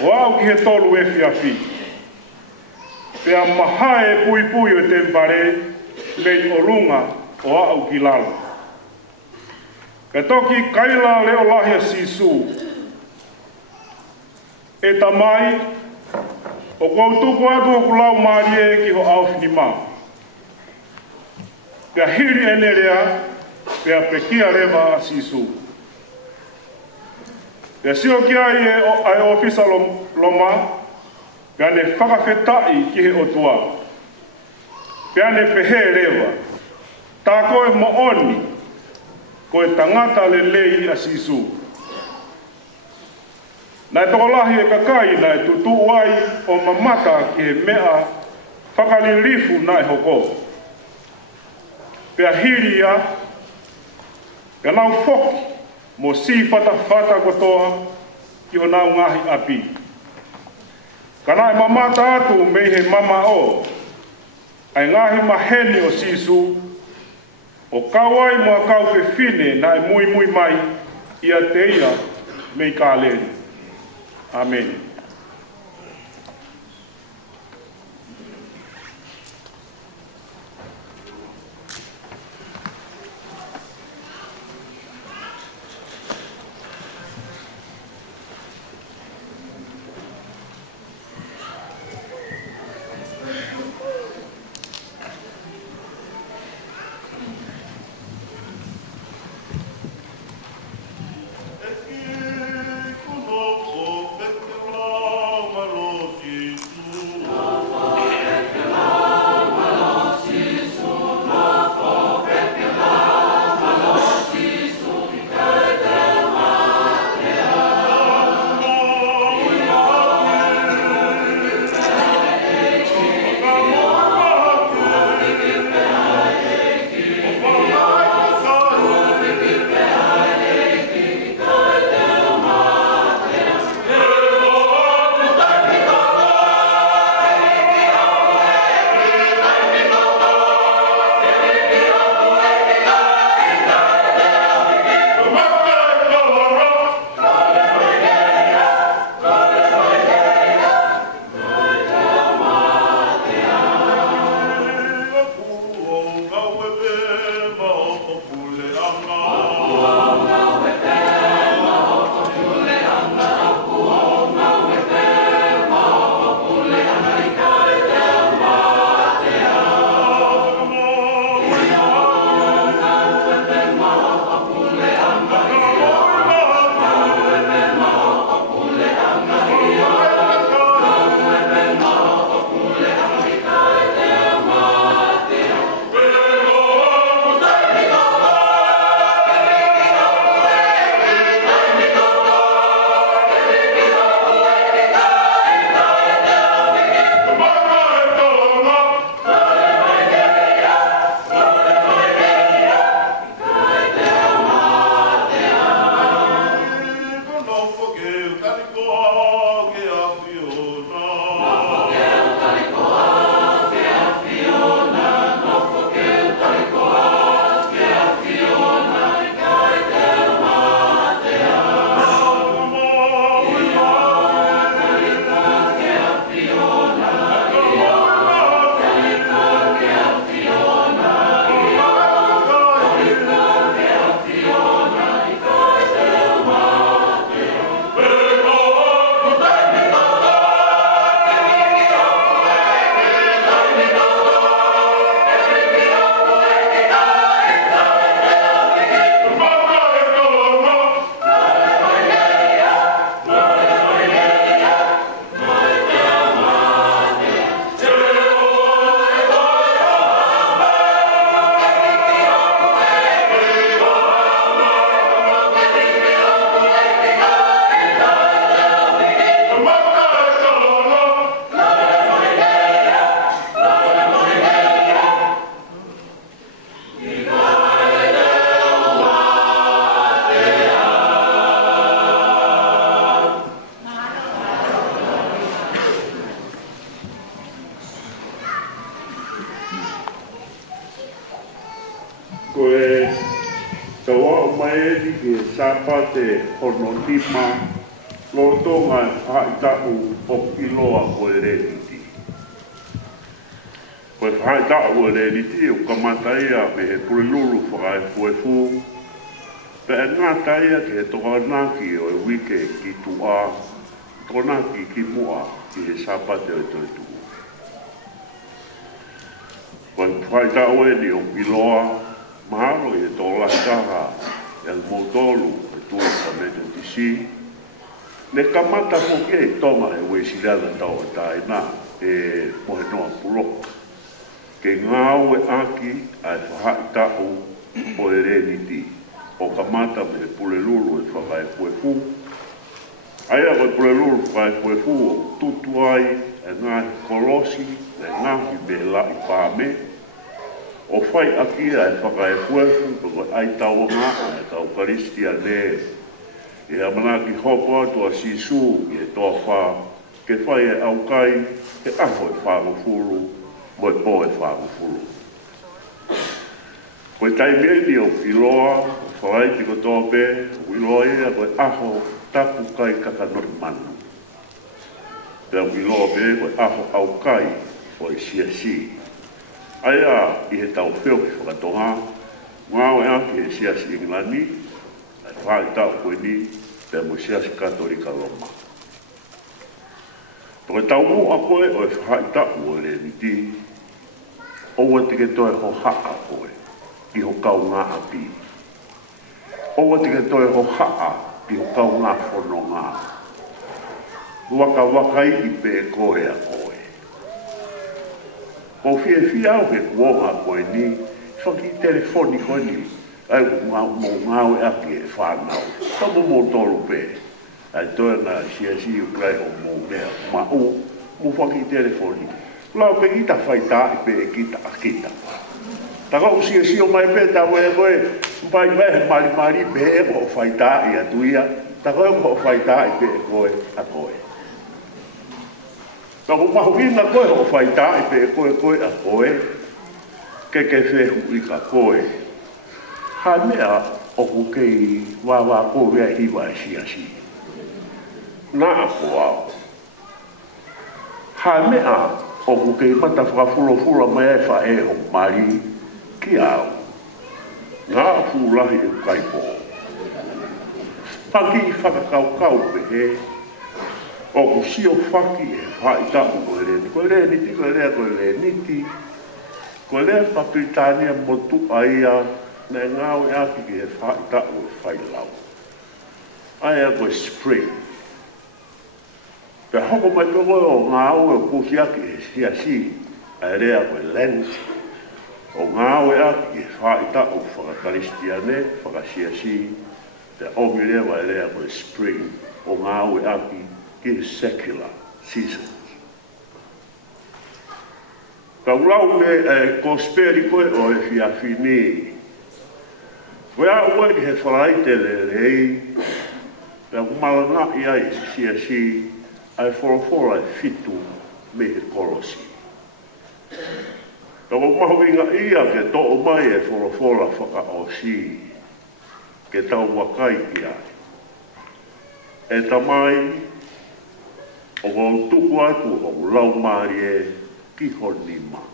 O au ki he tolu e whiawhi. Pea maha e pui pui o te mpare, mei o runga o au ki lalo. Ka toki kaila leo lahia Sisu. E tamai, o koutuku atu o kulau maari e ki ho au whinima. Pea hiri enerea, pea pekia rewa a Sisu. Pea sio ki ai ofisa loma, pea ne whakawhetai ki he otua. Pea ne pehe rewa, tā koe mooni, koe tangata le lei a Sisu. Nai tokolahi e kakai na e tutu wai o mamata ki he mea whakalilifu nai hoko. Pea hiria, pea nau foki, mo si fata kotoa, ki ho nau ngahi api. Kana e mamata atu mei he mama o, ai ngahi maheni o Sisu, o kawai mua kau ke fine na e mui mai, ia te ia mei ka leri. Amen. ko e tawa o mai ni ke sapate ono tima lo tonga haita o kiloa ko e reti ko e haita o reti o kamataia me he pululu fa e fu pe ngata ia ke toka naki o e wike ki tua tona ki mua ki he sapate o toi tu ko e haita o e ni o kiloa mahalo e tola kaha e motolu e tua ka meto tisi ne kamata foke e tonga e wesilala tau e taina e mohe noa pulo ke ngau e aki a e whahaita o e reniti o kamata me pule lulu e whakae puefu aia ko pule lulu whakae puefu o tutu ai e ngahi kolosi e ngahi me la i pāme o whai aki a e whakae puefu ko ai tau ngā e tau karistia le e amana ki hopo atu a sisu i e toa wha ke whai e au kai e afo e whāmufuru mo e po e whāmufuru ko e taimei ni o kiloa whai ti ko tope wiloa e a ko e aho tapu kai kakanori manu te a wiloa be ko e aho au kai o e siasi aia i he tau whio ki whakatonga ngāo e aki e siasi inglani ai whai tau koe ni te mo siasi katolika Roma to e tau mo a koe o e whai tau o le niti o wa te ke toe ho haa koe i ho kau ngā api o wa te ke toe ho haa i ho kau ngā whono ngā waka waka i pe e koe a koe ko fia o he kuonga koe ni whaki telefoni koe ni ai mo ngau e aki e whanau tamu mo tolu pe ai toe ngā siasi u kai o mo mea ma o mo whaki telefoni lau pe kita whaita i pe e kita akita taka o siasi o mai pe ta koe koe mpai mai mari pe e ko whaita i atuia taka o ko whaita i pe e koe a koe ka ko mahuina koe o whaita i pe koe a koe ke whehu i ka koe ha mea o ku kei wawa koe rea hiwa e siasi nā a koao ha mea o ku kei mata whakafulofula mai e wha e o mari ki au ngā fulahi e kaipo paki i whakakaukau pe he o ku sio whaki e whaita o koe reni. Koe reni ti, koe rea koe reni ti. Koe rea Papritania motu aia na ngāo e aki ki e whaita o e whailau. Aia koe spring. Pe hoko mai pe koe o ngāo e kusi aki e siasi a rea koe lent. O ngāo e aki ki e whaita o whakakaristiane, whakasiasi, te omi rea e rea koe spring. O ngāo e aki ki secular seasons. Ka ulau me kosperi koe o e fiafini. Koe a ue ki he wharaite le rei, ka kumalanga i ai siasi ai whorofora e fitu me he kolosi. Ka kumahuinga ia ke to'o mai e whorofora whaka o si, ke tau wakai ki ai. E tamai, o ko tuku atu o lau maari e ki honima.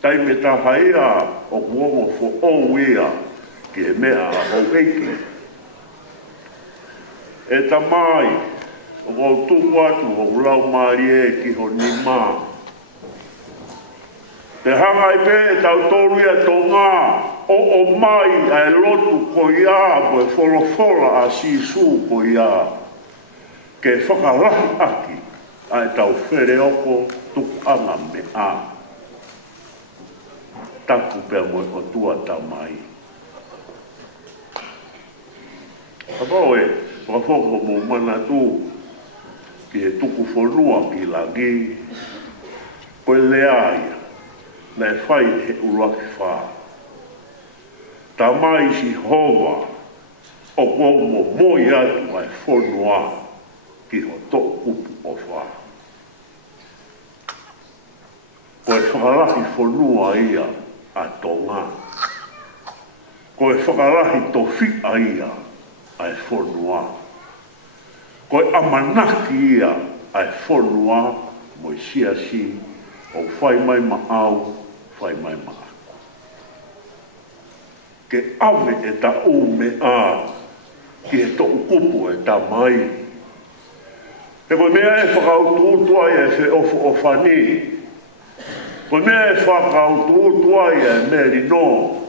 Tai me ta haia o kuongo fo o ia ki e mea o eiki. E ta mai o ko tuku atu o lau maari e ki honima. Te hanga i pe e tau toru ia tō ngā o mai a e lotu ko ia mo e whorofora a sisu ko ia. Ke whakarahi aki a e tau where oko tuku anga me a. Taku pia mo e o tua ta mai. Apau e, whakafoko mo mana tu ki he tuku whanua ki lagi. Koe lea ia, na e whai he uraki wha. Ta mai si hova o kua mo moi atu ai whanua. Ki ho tō upu o wha. Ko e whakarahi whanua ia a tonga. Ko e whakarahi to whia ia ai whonua. Ko e amanaki ia ai whonua mo i siasi o whai mai ma au, whai mai ma aku. Ke ame e ta o me a, ki e to ukupu e ta mai. E ko mea e whakaututua ia e whe ofo o whani. Ko mea e whakaututua ia e meri no.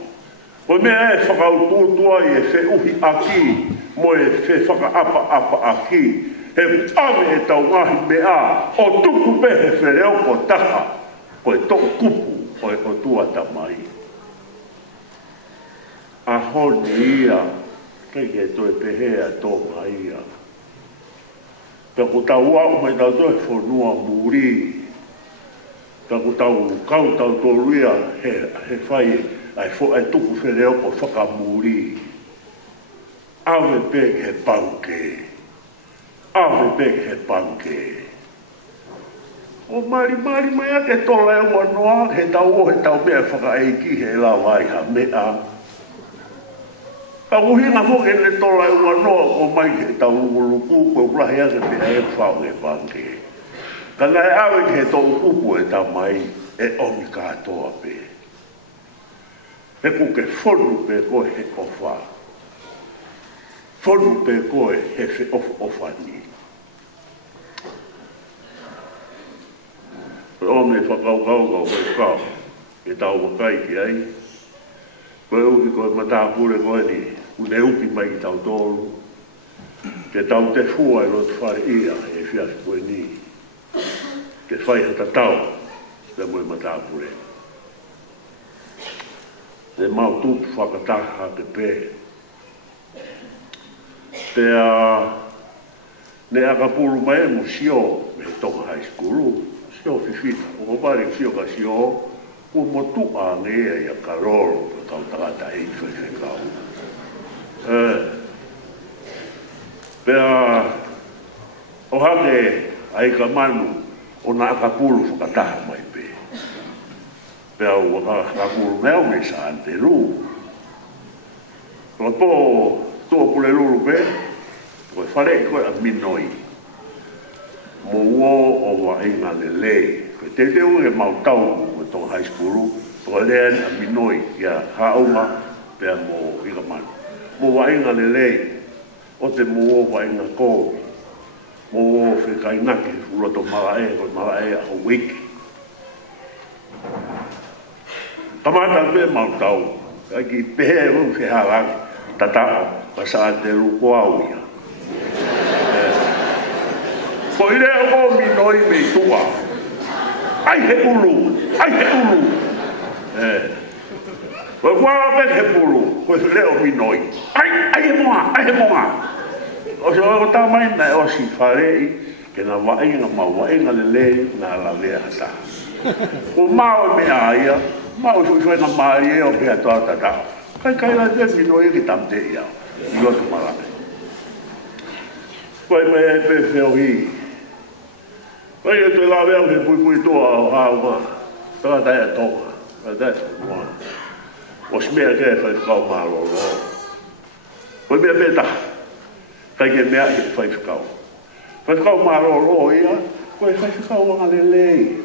Ko mea e whakaututua ia e whe uhi aki, mo e whe whakaapa aki. E ame e tau ngahi mea, o tuku pehe whereo ko taka, ko e to ukupu o e o tua ta mai. A honi ia, kei ke to e pehea tō mai ia. Tako tau au mai tau toi whanua muri. Tako tau kau tau tōruia he whai ai tuku whereo ko whakamuri. Awe pe he panke. Awe pe he panke. O mari mai ake tola e wanoa he tau mea whakaeiki he la wai ha mea. Ka uhinga hoke le tola e wanoa o mai he tau uluku ko urahi ake pe e whao e panke. Ka nai awe ke he tau upu e ta mai e omi katoa pe. E ku ke whonu pe ko he ofa. Whonu pe ko he whe ofa ni. O me whakau kau, e tau wakai ki ai. Koe uki koe matāpure koe ni, une uki mai ki tau tōru. Ke tau te fua e rotu whare ia e whias koe ni. Ke whai hata tau, te moe matāpure. Te mau tupu whakataha te pē. Ne akapuru mai e mo sio, me tonga high school. Sio fifita, o pare sio ka sio, o motu a ngea ia karoro, ka kau tagata e whai kau. Pea, o hake ai ka manu, o na akapuru whakataha mai pe. Pea o akapuru meo me sa ante ru. Kua po, tua pule lulu pe, koe whare koe a minoi. Mo uo o wa inga le le. Koe te teo e mau tau o tō high school, koe lean a minoi ia haunga pea mo ika manu. Mo wa inga le le, o te mo uo wa inga kō. Mo uo whikai nake, uroto marae, koe marae a wiki. Kamata pe mau tau, ki pehe u whiharang, tatao, pasa te ruko au ia. Ko ire o minoi me tua. Ai he ulu. Ko wala pe he ulu. Ko ire o minoi. Ai he moa. O se o ta mai na o si farei ke na wainga lele na la lea hata. Ko mao me aia. Mao so na mai o pe atoa tata. Kai la te minoi ki tamte ia. Ilo tu marame. Ko me pe feo hi. Oi, eu tô lá vendo que fui toa uma toda da toa, da uma. Os meia que faz ficar mal lo. Foi bem beta. Kai que meia que faz ficar. Faz ficar mal lo ia, coi faz ficar uma lele.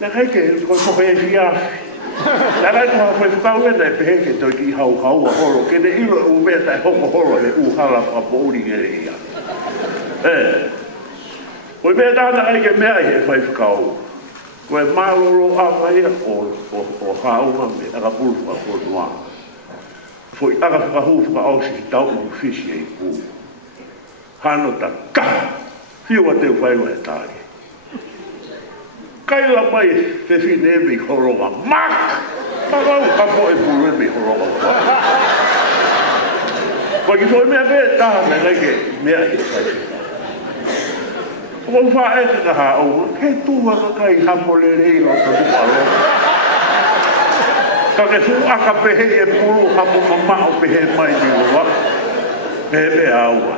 Na kai que coi foi via. Na kai que faz ficar o da pe que tô aqui hau holo que de ilo o beta holo le u hala pa boli ia. Oi me dana ai ke mea he whai whakau. Ko e maroro a mai o haunga me aga pulu a whanua. Foi aga whakahu whakau si tau u whisi e pū. Hano ta kaha, whiua te whai wa he tāre. Kai la mai te whine e mi horonga mak! Whakau kapo e pulu e mi horonga mak. Ko ki foi mea mea taha me ngai ke mea he whai whakau. O wha e te kaha o, ke tua ka kai hamole rei lo ta tupalo. Ka ke fu aka pehe e pulu hamu mamao pehe mai ni ua. Pehe pe aua,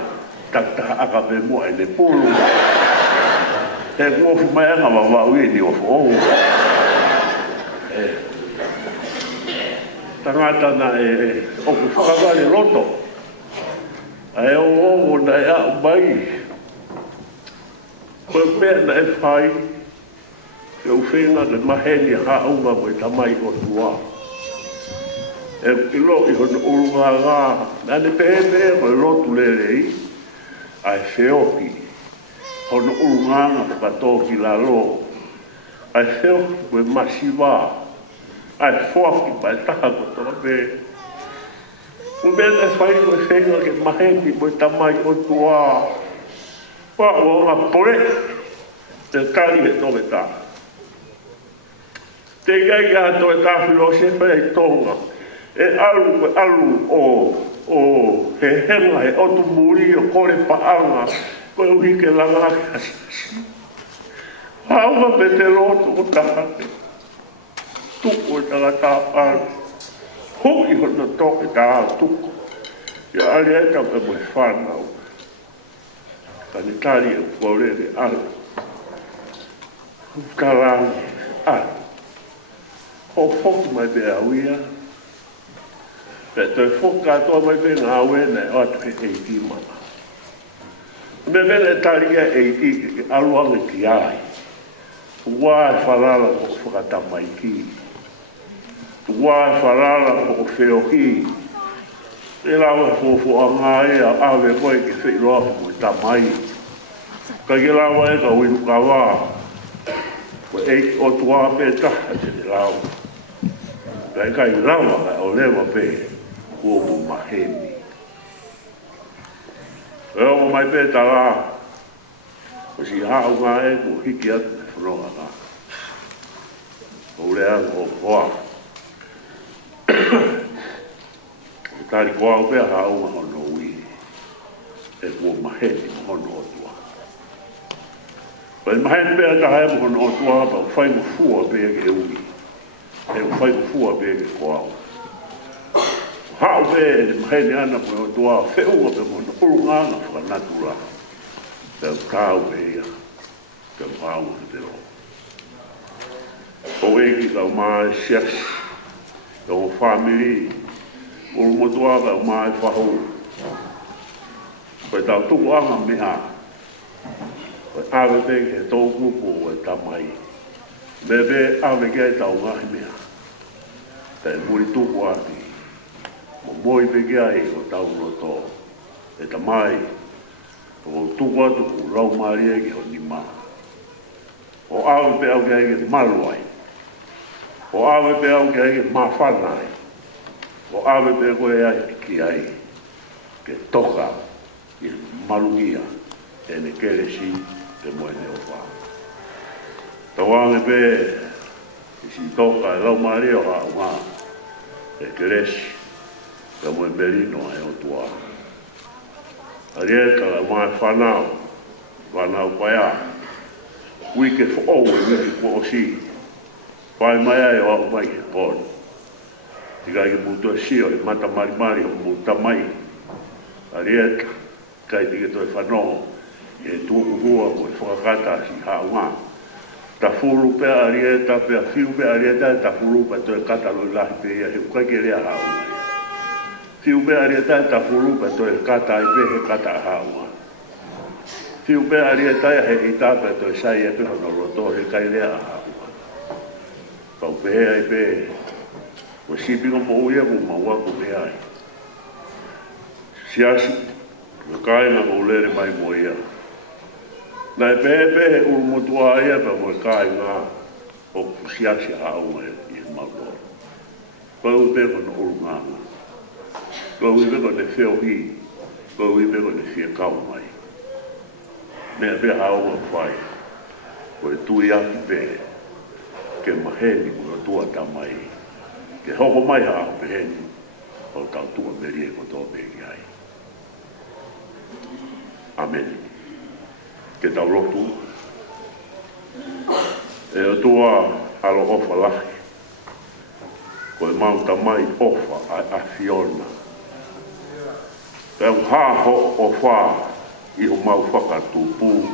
takta aka pe mua e le pulu. E kuofu mai anga wawau e ni ofu ou. tangata na o ku whakawale loto. Ai o na e a mai. Koe mea na e whai, e uwhenga le maheni haunga mo i tamai o tua. E ilo i hono urunga ngā, nane pehe mo i lotu le rei, ai whioki, hono urunga ngā whakatoki la lo, ai whioki mo i masiwa, ai whoaki mai taha ko toa me. Mea na e whai mo i whenga ke maheni mo i tamai o tua. Wa o ngā pore, te kari e tōme tā. Te iai ka tō e tā whilo sepa e tōnga. E alu o he henga he otu muri o kore paanga. Koe uhi ke langa ke asasi. Haunga pe te loto o tahate. Tuko e tangata alu. Hui hona tōke tā tuko. Ia ali e tau ka mui whanau. Kanitari o kōrere alu. Karani alu. O foki mai bea uia. Pe toi foki katoa mai bea ngā wena e atu he eiti mana. Me vele taria eiti alu ange ki ai. Ua e wharala o whakatamai ki. Ua e wharala o whiohi. E lawa fōfō a ngā e a awe koe ke whiroa mo i tamai. Ka ke lawa e ka uiru ka wā. Ko e o tua pe taha te te lawa. Ka e ka i lawa ka o lewa pe kua mo maheni. E o mai pe ta la. Ko si hao ngā e ko hiki atu te whanonga ngā. Ko lea o koa. Tari koa o pea haunga hono ui. E kua maheni hono o tua. Pai maheni pea ta hae mo hono o tua pa whai mo fua pea ke ui. E whai mo fua pea ke koa o. Hao pea e maheni ana mo o tua wheunga pe mo na urunganga whakanatura. Pea kāu pea. Pea whaunga te ro. O eki kau maa siasi. O family. O motoa ka mai whaho. Koe tau tuku anga mea. Koe awe pe ke tau kupo e tamai. Bebe awe ke tau ngahi mea. Te muri tuku ati. Mo moi pe ke ai o tau roto. E tamai. O tuku atu ku rau maria ke o nima. O awe pe au ke ai ke maluai. O awe pe au ke ai ke mawhanai. O awe pe koe ai ki ai, ke toka i malungia e ne keresi te moene o wha. Tau ame pe i si toka e lau maari o hao ngā e keresi te moe merino e o tua. Arieta la mai whanau paia, wike fo e wike ko o si, whai mai ai o au mai ke pōni. Tika ki mūtua sio i mata marimari o mūta mai. Ariet, kai tike toi whanongo, e tūku hua mo i whakakata si hao ngā. Ta furu pea arieta, pea fiu pea arieta, ta furu pea toi kata loi lahi pea, he ukai ke rea hao ngā. Fiu pea arieta, ta furu pea toi kata i pe he kata hao ngā. Fiu pea arieta, he hita pea toi sai e pe hono roto, he kai rea hao ngā. Pau pea i pe, o sipinga mo uia mo maua ko me ai. Siasi, me kainga mo lere mai mo ia. Na e pepe he uru motua ia pa mo e kainga o siasi a aunga i maulor. Koe ui peko no uru nganga. Koe ui peko ne whio hi. Koe ui peko ne whia kau mai. Mea pea aunga whai. Koe tui aki pe. Ke maheni mo tua tamai. Ke hoko mai haa peheni, o tau tua merie ko tō peki ai. Amen. Ke tau lotu. E o tua alo ofa lahi. Ko e mauta mai ofa a Fiona. Pe au haho o wha i ho mau whakatupu.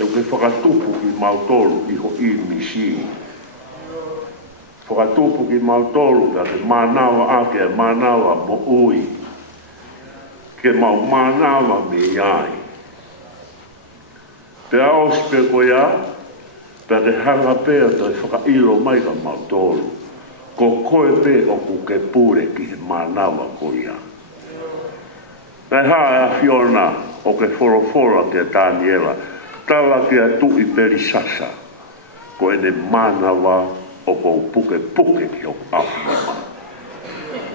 E uke whakatupu i mautolu i ho i misi. whakatupu ki mautolu ka ke manawa ake manawa mo ui. Ke mau manawa me iai. Pe aos pe koia, pe ke hanga pea te whakailo mai ka mautolu. Ko koe pe o ku ke pure ki he manawa koia. Nei haa a Fiona o ke forofora ke Daniela, tala ki a tui perisasa, ko ene manawa o ko puke puke ki o Afrima.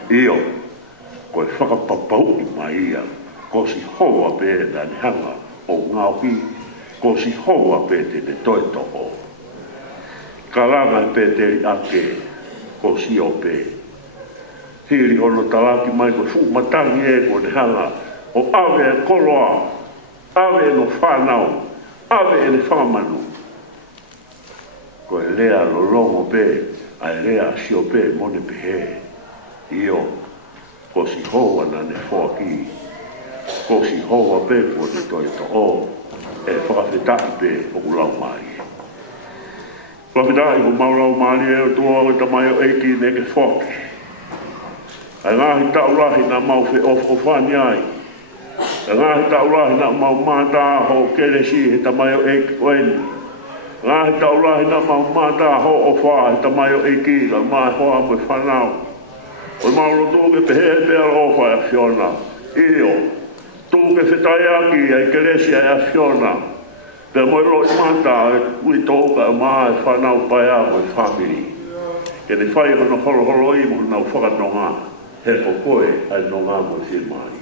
Io, ko e whakapapau i mai ia, ko si hoa pe na ni hanga o ngauhi, ko si hoa pe te te toi toho. Kalanga pe te ri ake, ko si o pe. Hiri ono talaki mai ko fu matangi e ko ni hanga, o awe e koloa, awe e no whanau, awe e ne whamanu. Ko e lea lolongo pe, a e lea sio pe mone pehe. Io, ko si hoa na ne whaki, ko si hoa pe ko te toi to o, e whakawhetai pe o ulau mai. Whakawhetai ko maulau mai e o tua o tamai o eiki ne ke whaki. Ai ngahi taurahi na mau whe of whani ai, ngahi taurahi na mau mata ho kelesi he tamai o eiki koeni. Ngahi taurahi na mau mata ho o wha he tamai o eiki la mai hoa mo whanau. O mauro tō ke pehe pēr o wha e Fiona. Io, tō ke whetai aki e kelesi e Fiona. Pea mo ro i mata e ui tō ka mai whanau pai a mo family. Ke ne whai hono horo i mo nau whakanonga. He ko koe ai nonga mo si mai.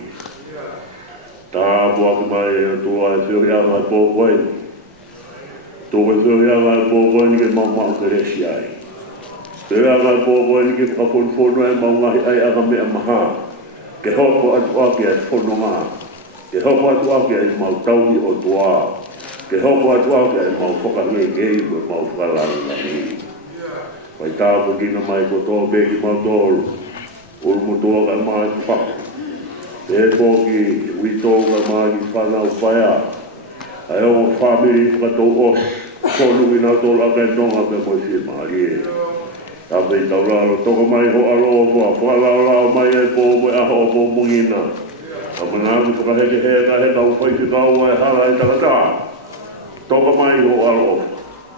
Tā mua ku mai e tō ai whiohianga e pōkoeni. Tō ke whiohianga e pōkoeni ke mau kelesi ai. Whiohianga e pōkoeni ke whakaponofono e mau ngahi ai aga mea maha. Ke hoko atu ake ai whanonga. Ke hoko atu ake ai mau tauri o toa. Ke hoko atu ake ai mau whakangei mo mau whakalanga ni. Pai tā ko kina mai ko tō beki mau tōru. Ulu mutua ka mai whaka. Te poki witoga mai whanau whaia. Ai o whamiri whakatou os. Konu wina tō laka e tonga pe moi si maari e. Tāpei tau raro toka mai ho alo o kua. Whakalao mai e pō mo e aho o pō mungina. Ka manami whakaheke hea he tau whaiti kau e hara e takata. Toka mai ho alo.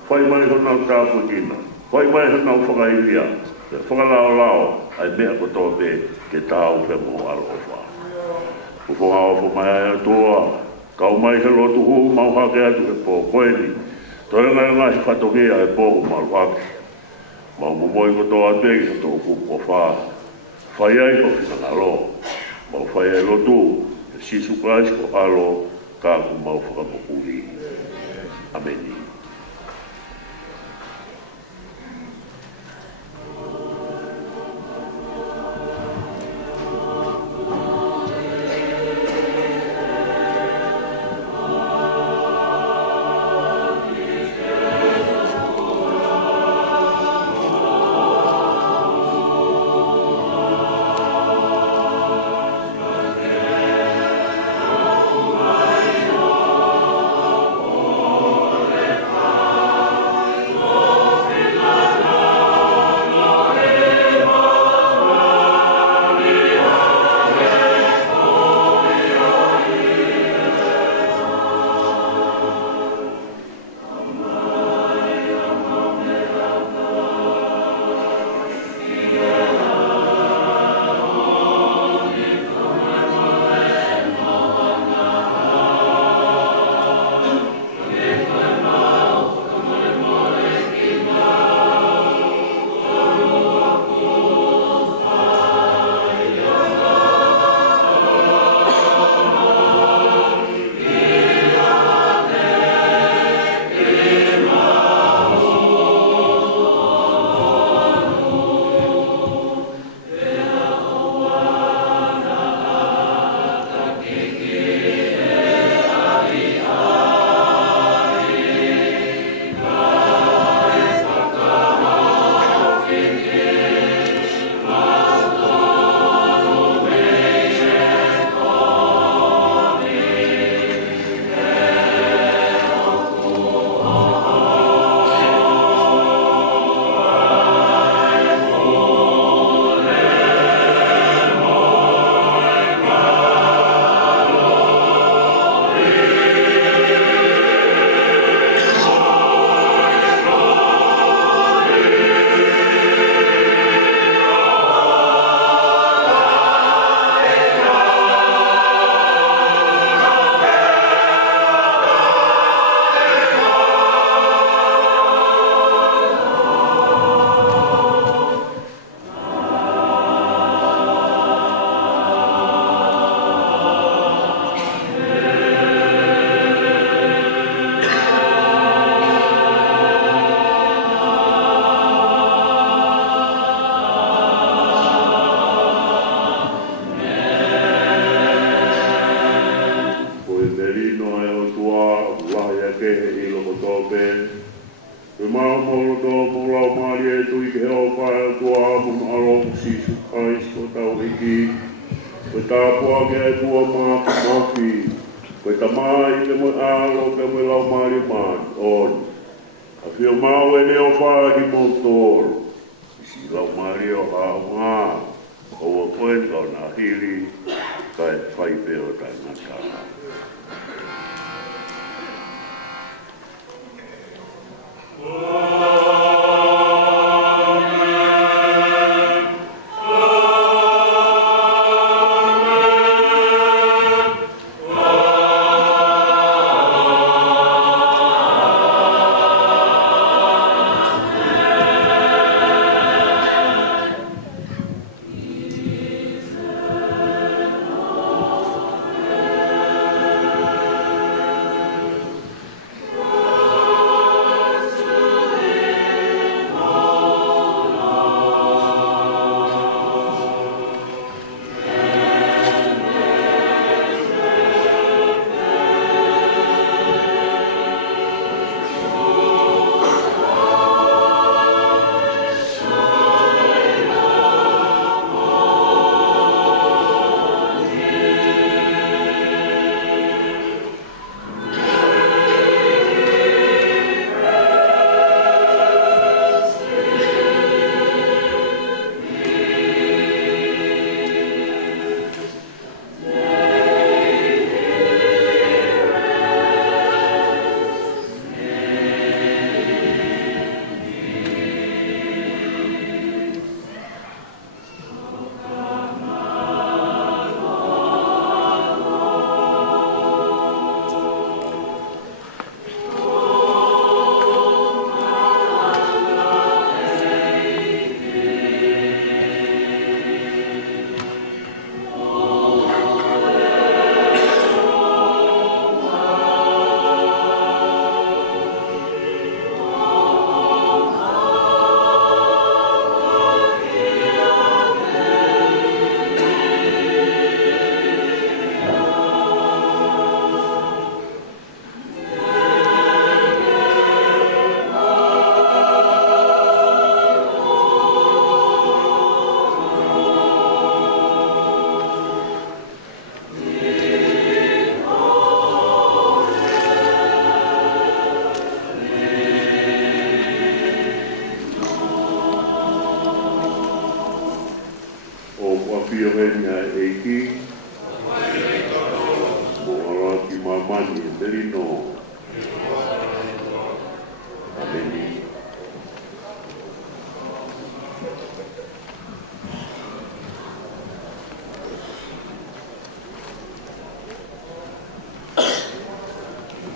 Whai mai ho nau tāpu kina. Whai mai ho nau whakairia. Whakalao ai mea ko tō pe ke tāu pe mo alo o wha. Ufonga o fo mai a toa, kau mai he lotu hu mau hake atu e pō koeni. Toi ngai hi whatokea e pō mau hake. Mau mumoi ko tō ategi sa tō kuko wha. Whai ai ko whina alo. Mau whai ai lotu, e sisu Christ ko alo, kā ku mau whakamokuri. Ameni. lau maari e tui ke heo whae tua mun alo sisu Christ o tau hiki. Koe tā pua ke e tua maa ka mafi. Koe ta maa i te mui alo ke mui lau maari maa on. A whio mau e leo whae hi mo tōru. Isi lau maari o hao maa. O wa koe tau na hili. Kai whai peo tai ngata. Piohenia Eiki, Moaraki Mamani, Merino.